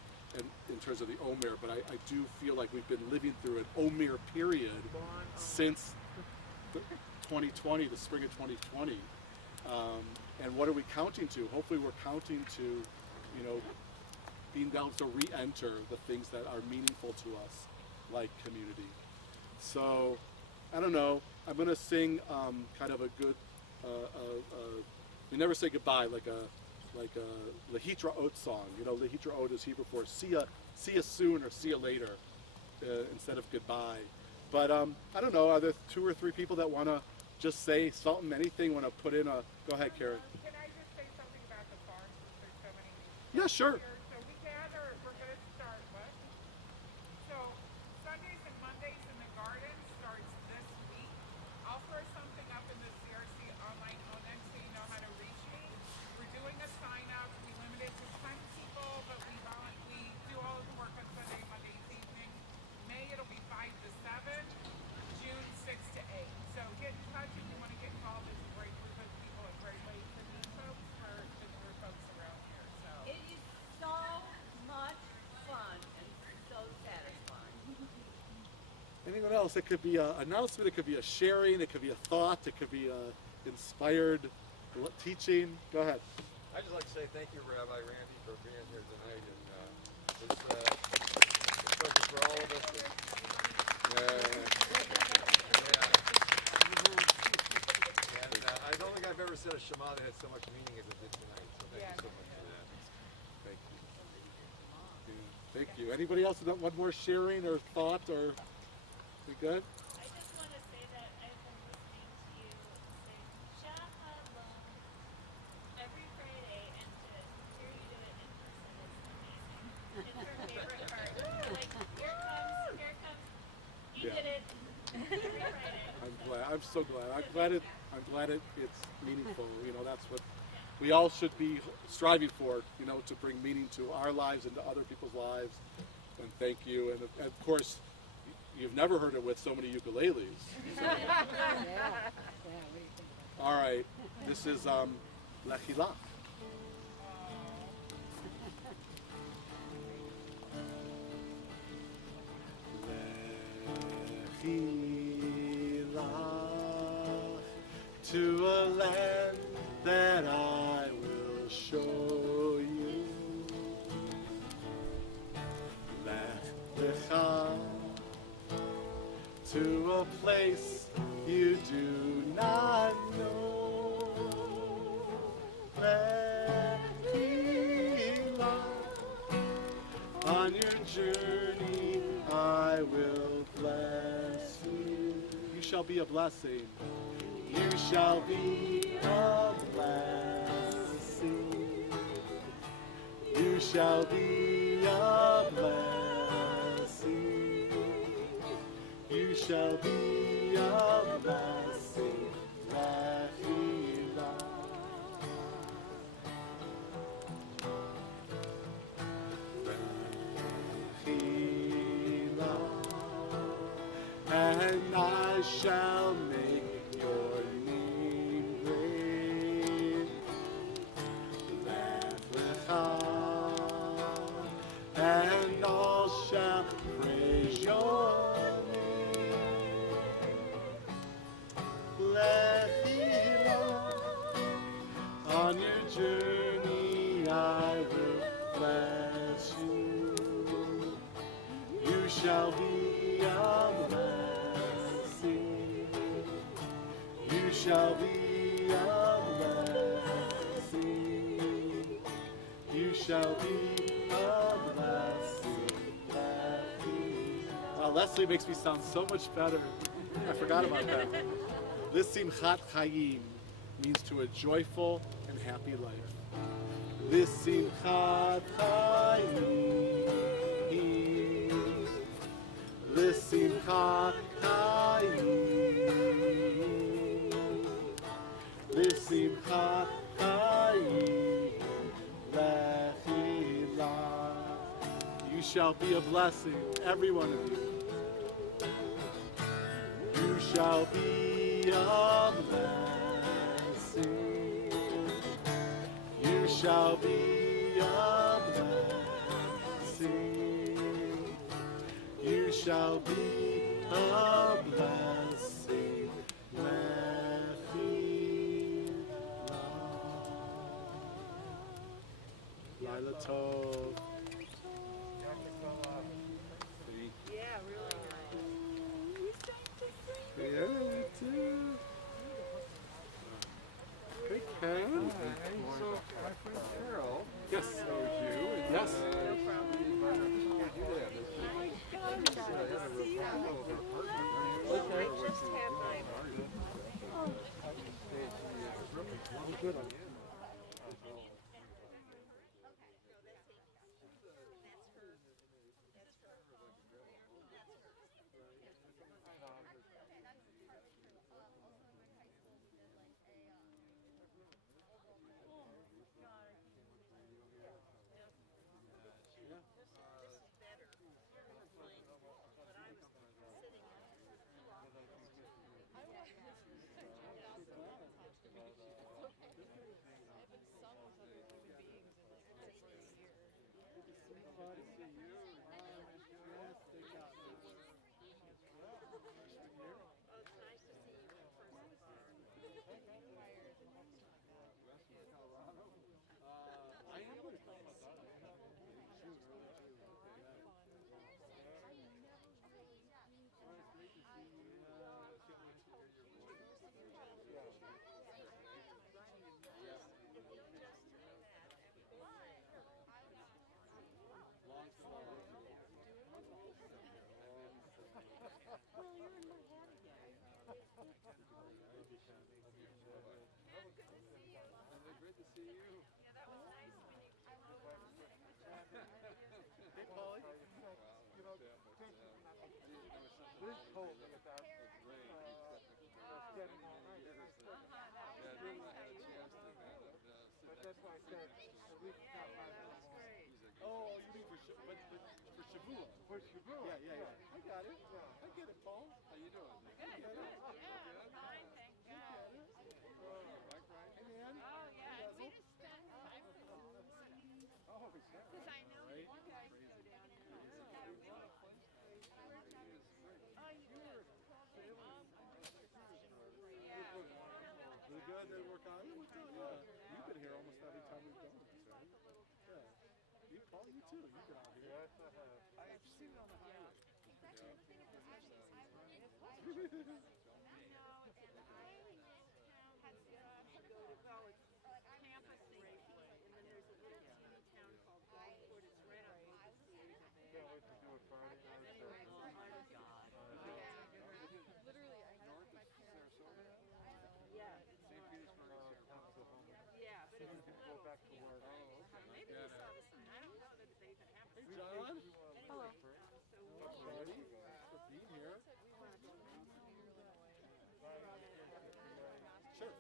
in terms of the Omer, but I do feel like we've been living through an Omer period since 2020, the spring of 2020. And what are we counting to? Hopefully we're counting to, being able to re-enter the things that are meaningful to us, like community. So, I don't know. I'm going to sing kind of a good, we never say goodbye, like a Lehitra Ot song. Lehitra Ot is Hebrew for see ya soon or see ya later. instead of goodbye. But I don't know, are there 2 or 3 people that want to just say something, anything, want to put in a, go ahead, Karen. Can I just say something about the farm since there's so many Yeah, sure. here? So we gather, we're going to start what? So Sundays and Mondays in the garden starts this week. I'll throw something up in the CRC online Onex so you know how to reach me. We're doing a sign up. We limit it to 10 people, but we do all of the work on Sunday, Mondays evening. May it'll be 5 to 7, June 6 to 8. So get in touch if you want to get involved. There's a great group of people and great ways to meet folks for the newer folks around here. So It is so much fun and so satisfying. Anyone else? It could be an announcement, it could be a sharing, it could be a thought, it could be a inspired teaching. Go ahead. I'd just like to say thank you, Rabbi Randy, for being here tonight, and it's special for all of us. And I don't think I've ever said a Shema that had so much meaning as it did tonight. So thank you so much for that. Thank you. Thank you. Anybody else with one more sharing or thought, or we good? I just want to say that I've been listening to you sing Shalom every Friday, and to hear you do it in person is amazing. It's her favorite part. Like, here it comes, he Yeah. did it every Friday. I'm glad. I'm so glad. I'm glad it's meaningful. You know, that's what we all should be striving for. You know, to bring meaning to our lives and to other people's lives. And thank you. And of course, you've never heard it with so many ukuleles. All right. This is Lechilach. Lechilach to a land that I will show you. Lech lecha to a place you do not know. Lechilach, on your journey I will bless you. You shall be a blessing. You shall be a blessing. You shall be a blessing. You shall be a blessing. Lechilach. And I shall make your name great. Lech lecha, and all shall praise your name. Lechilach, on your journey I will bless you. You shall be a blessing. You shall be a blessing. You shall be a blessing. Wow, Leslie makes me sound so much better. I forgot about that. This Simchat Chaim means to a joyful and happy life. This Simchat Chaim. This Simchat Chaim. This Simchat Chaim. Lechilach. You shall be a blessing, every one of you. You shall be a blessing. You shall be a blessing. You shall be a blessing. Laila Tov. Yeah, really nice. Yeah, me too. Hey, Ken. So, my friend Carol. Yes. Knows you. And, Yes. no problem. You do that. buddy. Good to see you. Yes, they got me. Freshman year. Oh, it's nice to see you in person. Western Colorado. I am going to come up. Shoot, early too. Well, it's great to see you. Can't wait to hear your voice. Long slow. Well, you're in my head again. Ken, good to see you. Great to see you. Yeah, that was nice when you came over. Hey, Paulie. You know, this told me about Rain. getting all night. Yeah, I had a chance to sit But next that's to why I him. said, at least it's not my fault. He's a good Oh, you mean for Shavua? For Shavua. Yeah. I got it. I get it, Paul. How you doing? I get it. Yeah, fine, thank God. Mike, right? Hey, man. Oh, yeah, and we just spent time with Oh, yeah. because I know you guys go down there. Oh, you did. Yeah. We good? Did it work out? You've been here almost every time we've done this, right? Yeah. You, Paul, you too. You've been out here. Yes, I have. I have seen it on the highway. Campus Raceway, and then there's a little teeny town called Gulfport. It's right on Can't wait to do it Friday night. Oh my God. Literally, I North of Sarasota? Yeah. St. Petersburg is here. Yeah, but it's Go little. back to work. Maybe they saw the sign. I don't know that they even have a Hey, sign. John. Hello. Buddy. Thanks for being here. Sure.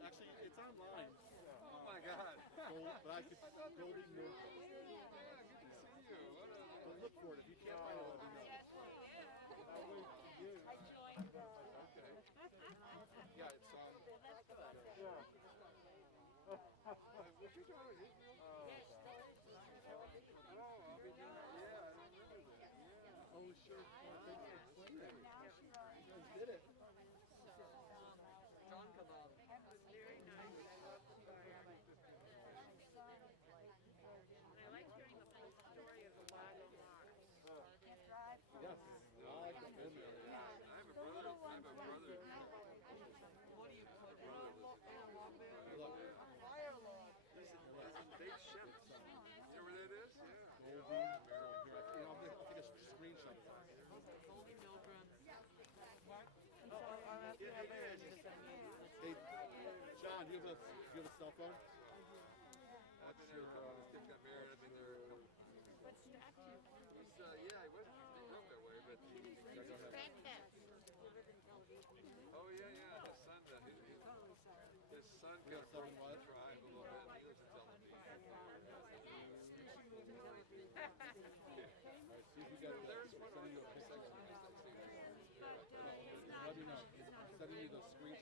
Actually, it's online. Oh my God. But I could Goldie Milk. Yeah, good to see you. What a... But look for it. If you can't find it, let me know. Yes, we do. I joined. Okay. Yeah, it's on. That's good. Yeah. What you doing? Yes, Oh, I'll be doing it. Yeah, I remember that. Yeah. Oh, sure. Thanks for playing it. You guys did it. John Kebab. It was very nice. I love the fire. I like hearing the full story of the Lago Mars. Yes. I've been there. I have a brother. What do you put in Look. fire log? This is Big Ship. You know where that is? Yeah. Goldie. I'll take a screenshot of that. Goldie Milgram. Yeah, it is. Hey, John, do you have a cell phone? I've been there a couple of kids got married. I've been there a couple. What statue? He's, yeah, he wasn't grew up that way, but oh yeah, his son, his son got from the tribe a little bit. He lives in Tel Aviv. There's one on the second. Let me know. I'm sending you the screenshot.